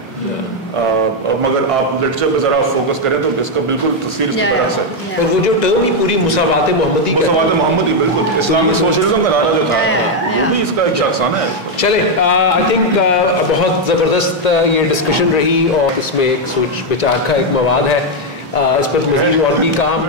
مگر آپ لٹریچر پہ ذرا فوکس کریں تو اس کا بالکل تصویر اس کے برعکس ہے. اور وہ جو ٹرم ہی پوری مساوات محمدی, مساوات محمدی, بالکل اسلامی سوشلزم کا نعرہ جو تھا وہ بھی اس کا ایک شاخسانہ ہے. چلے آئی تھنک بہت زبردست یہ ڈسکشن رہی اور اس میں ایک سوچ بچار کا ایک مواد ہے. اس پر مزید اور بھی کام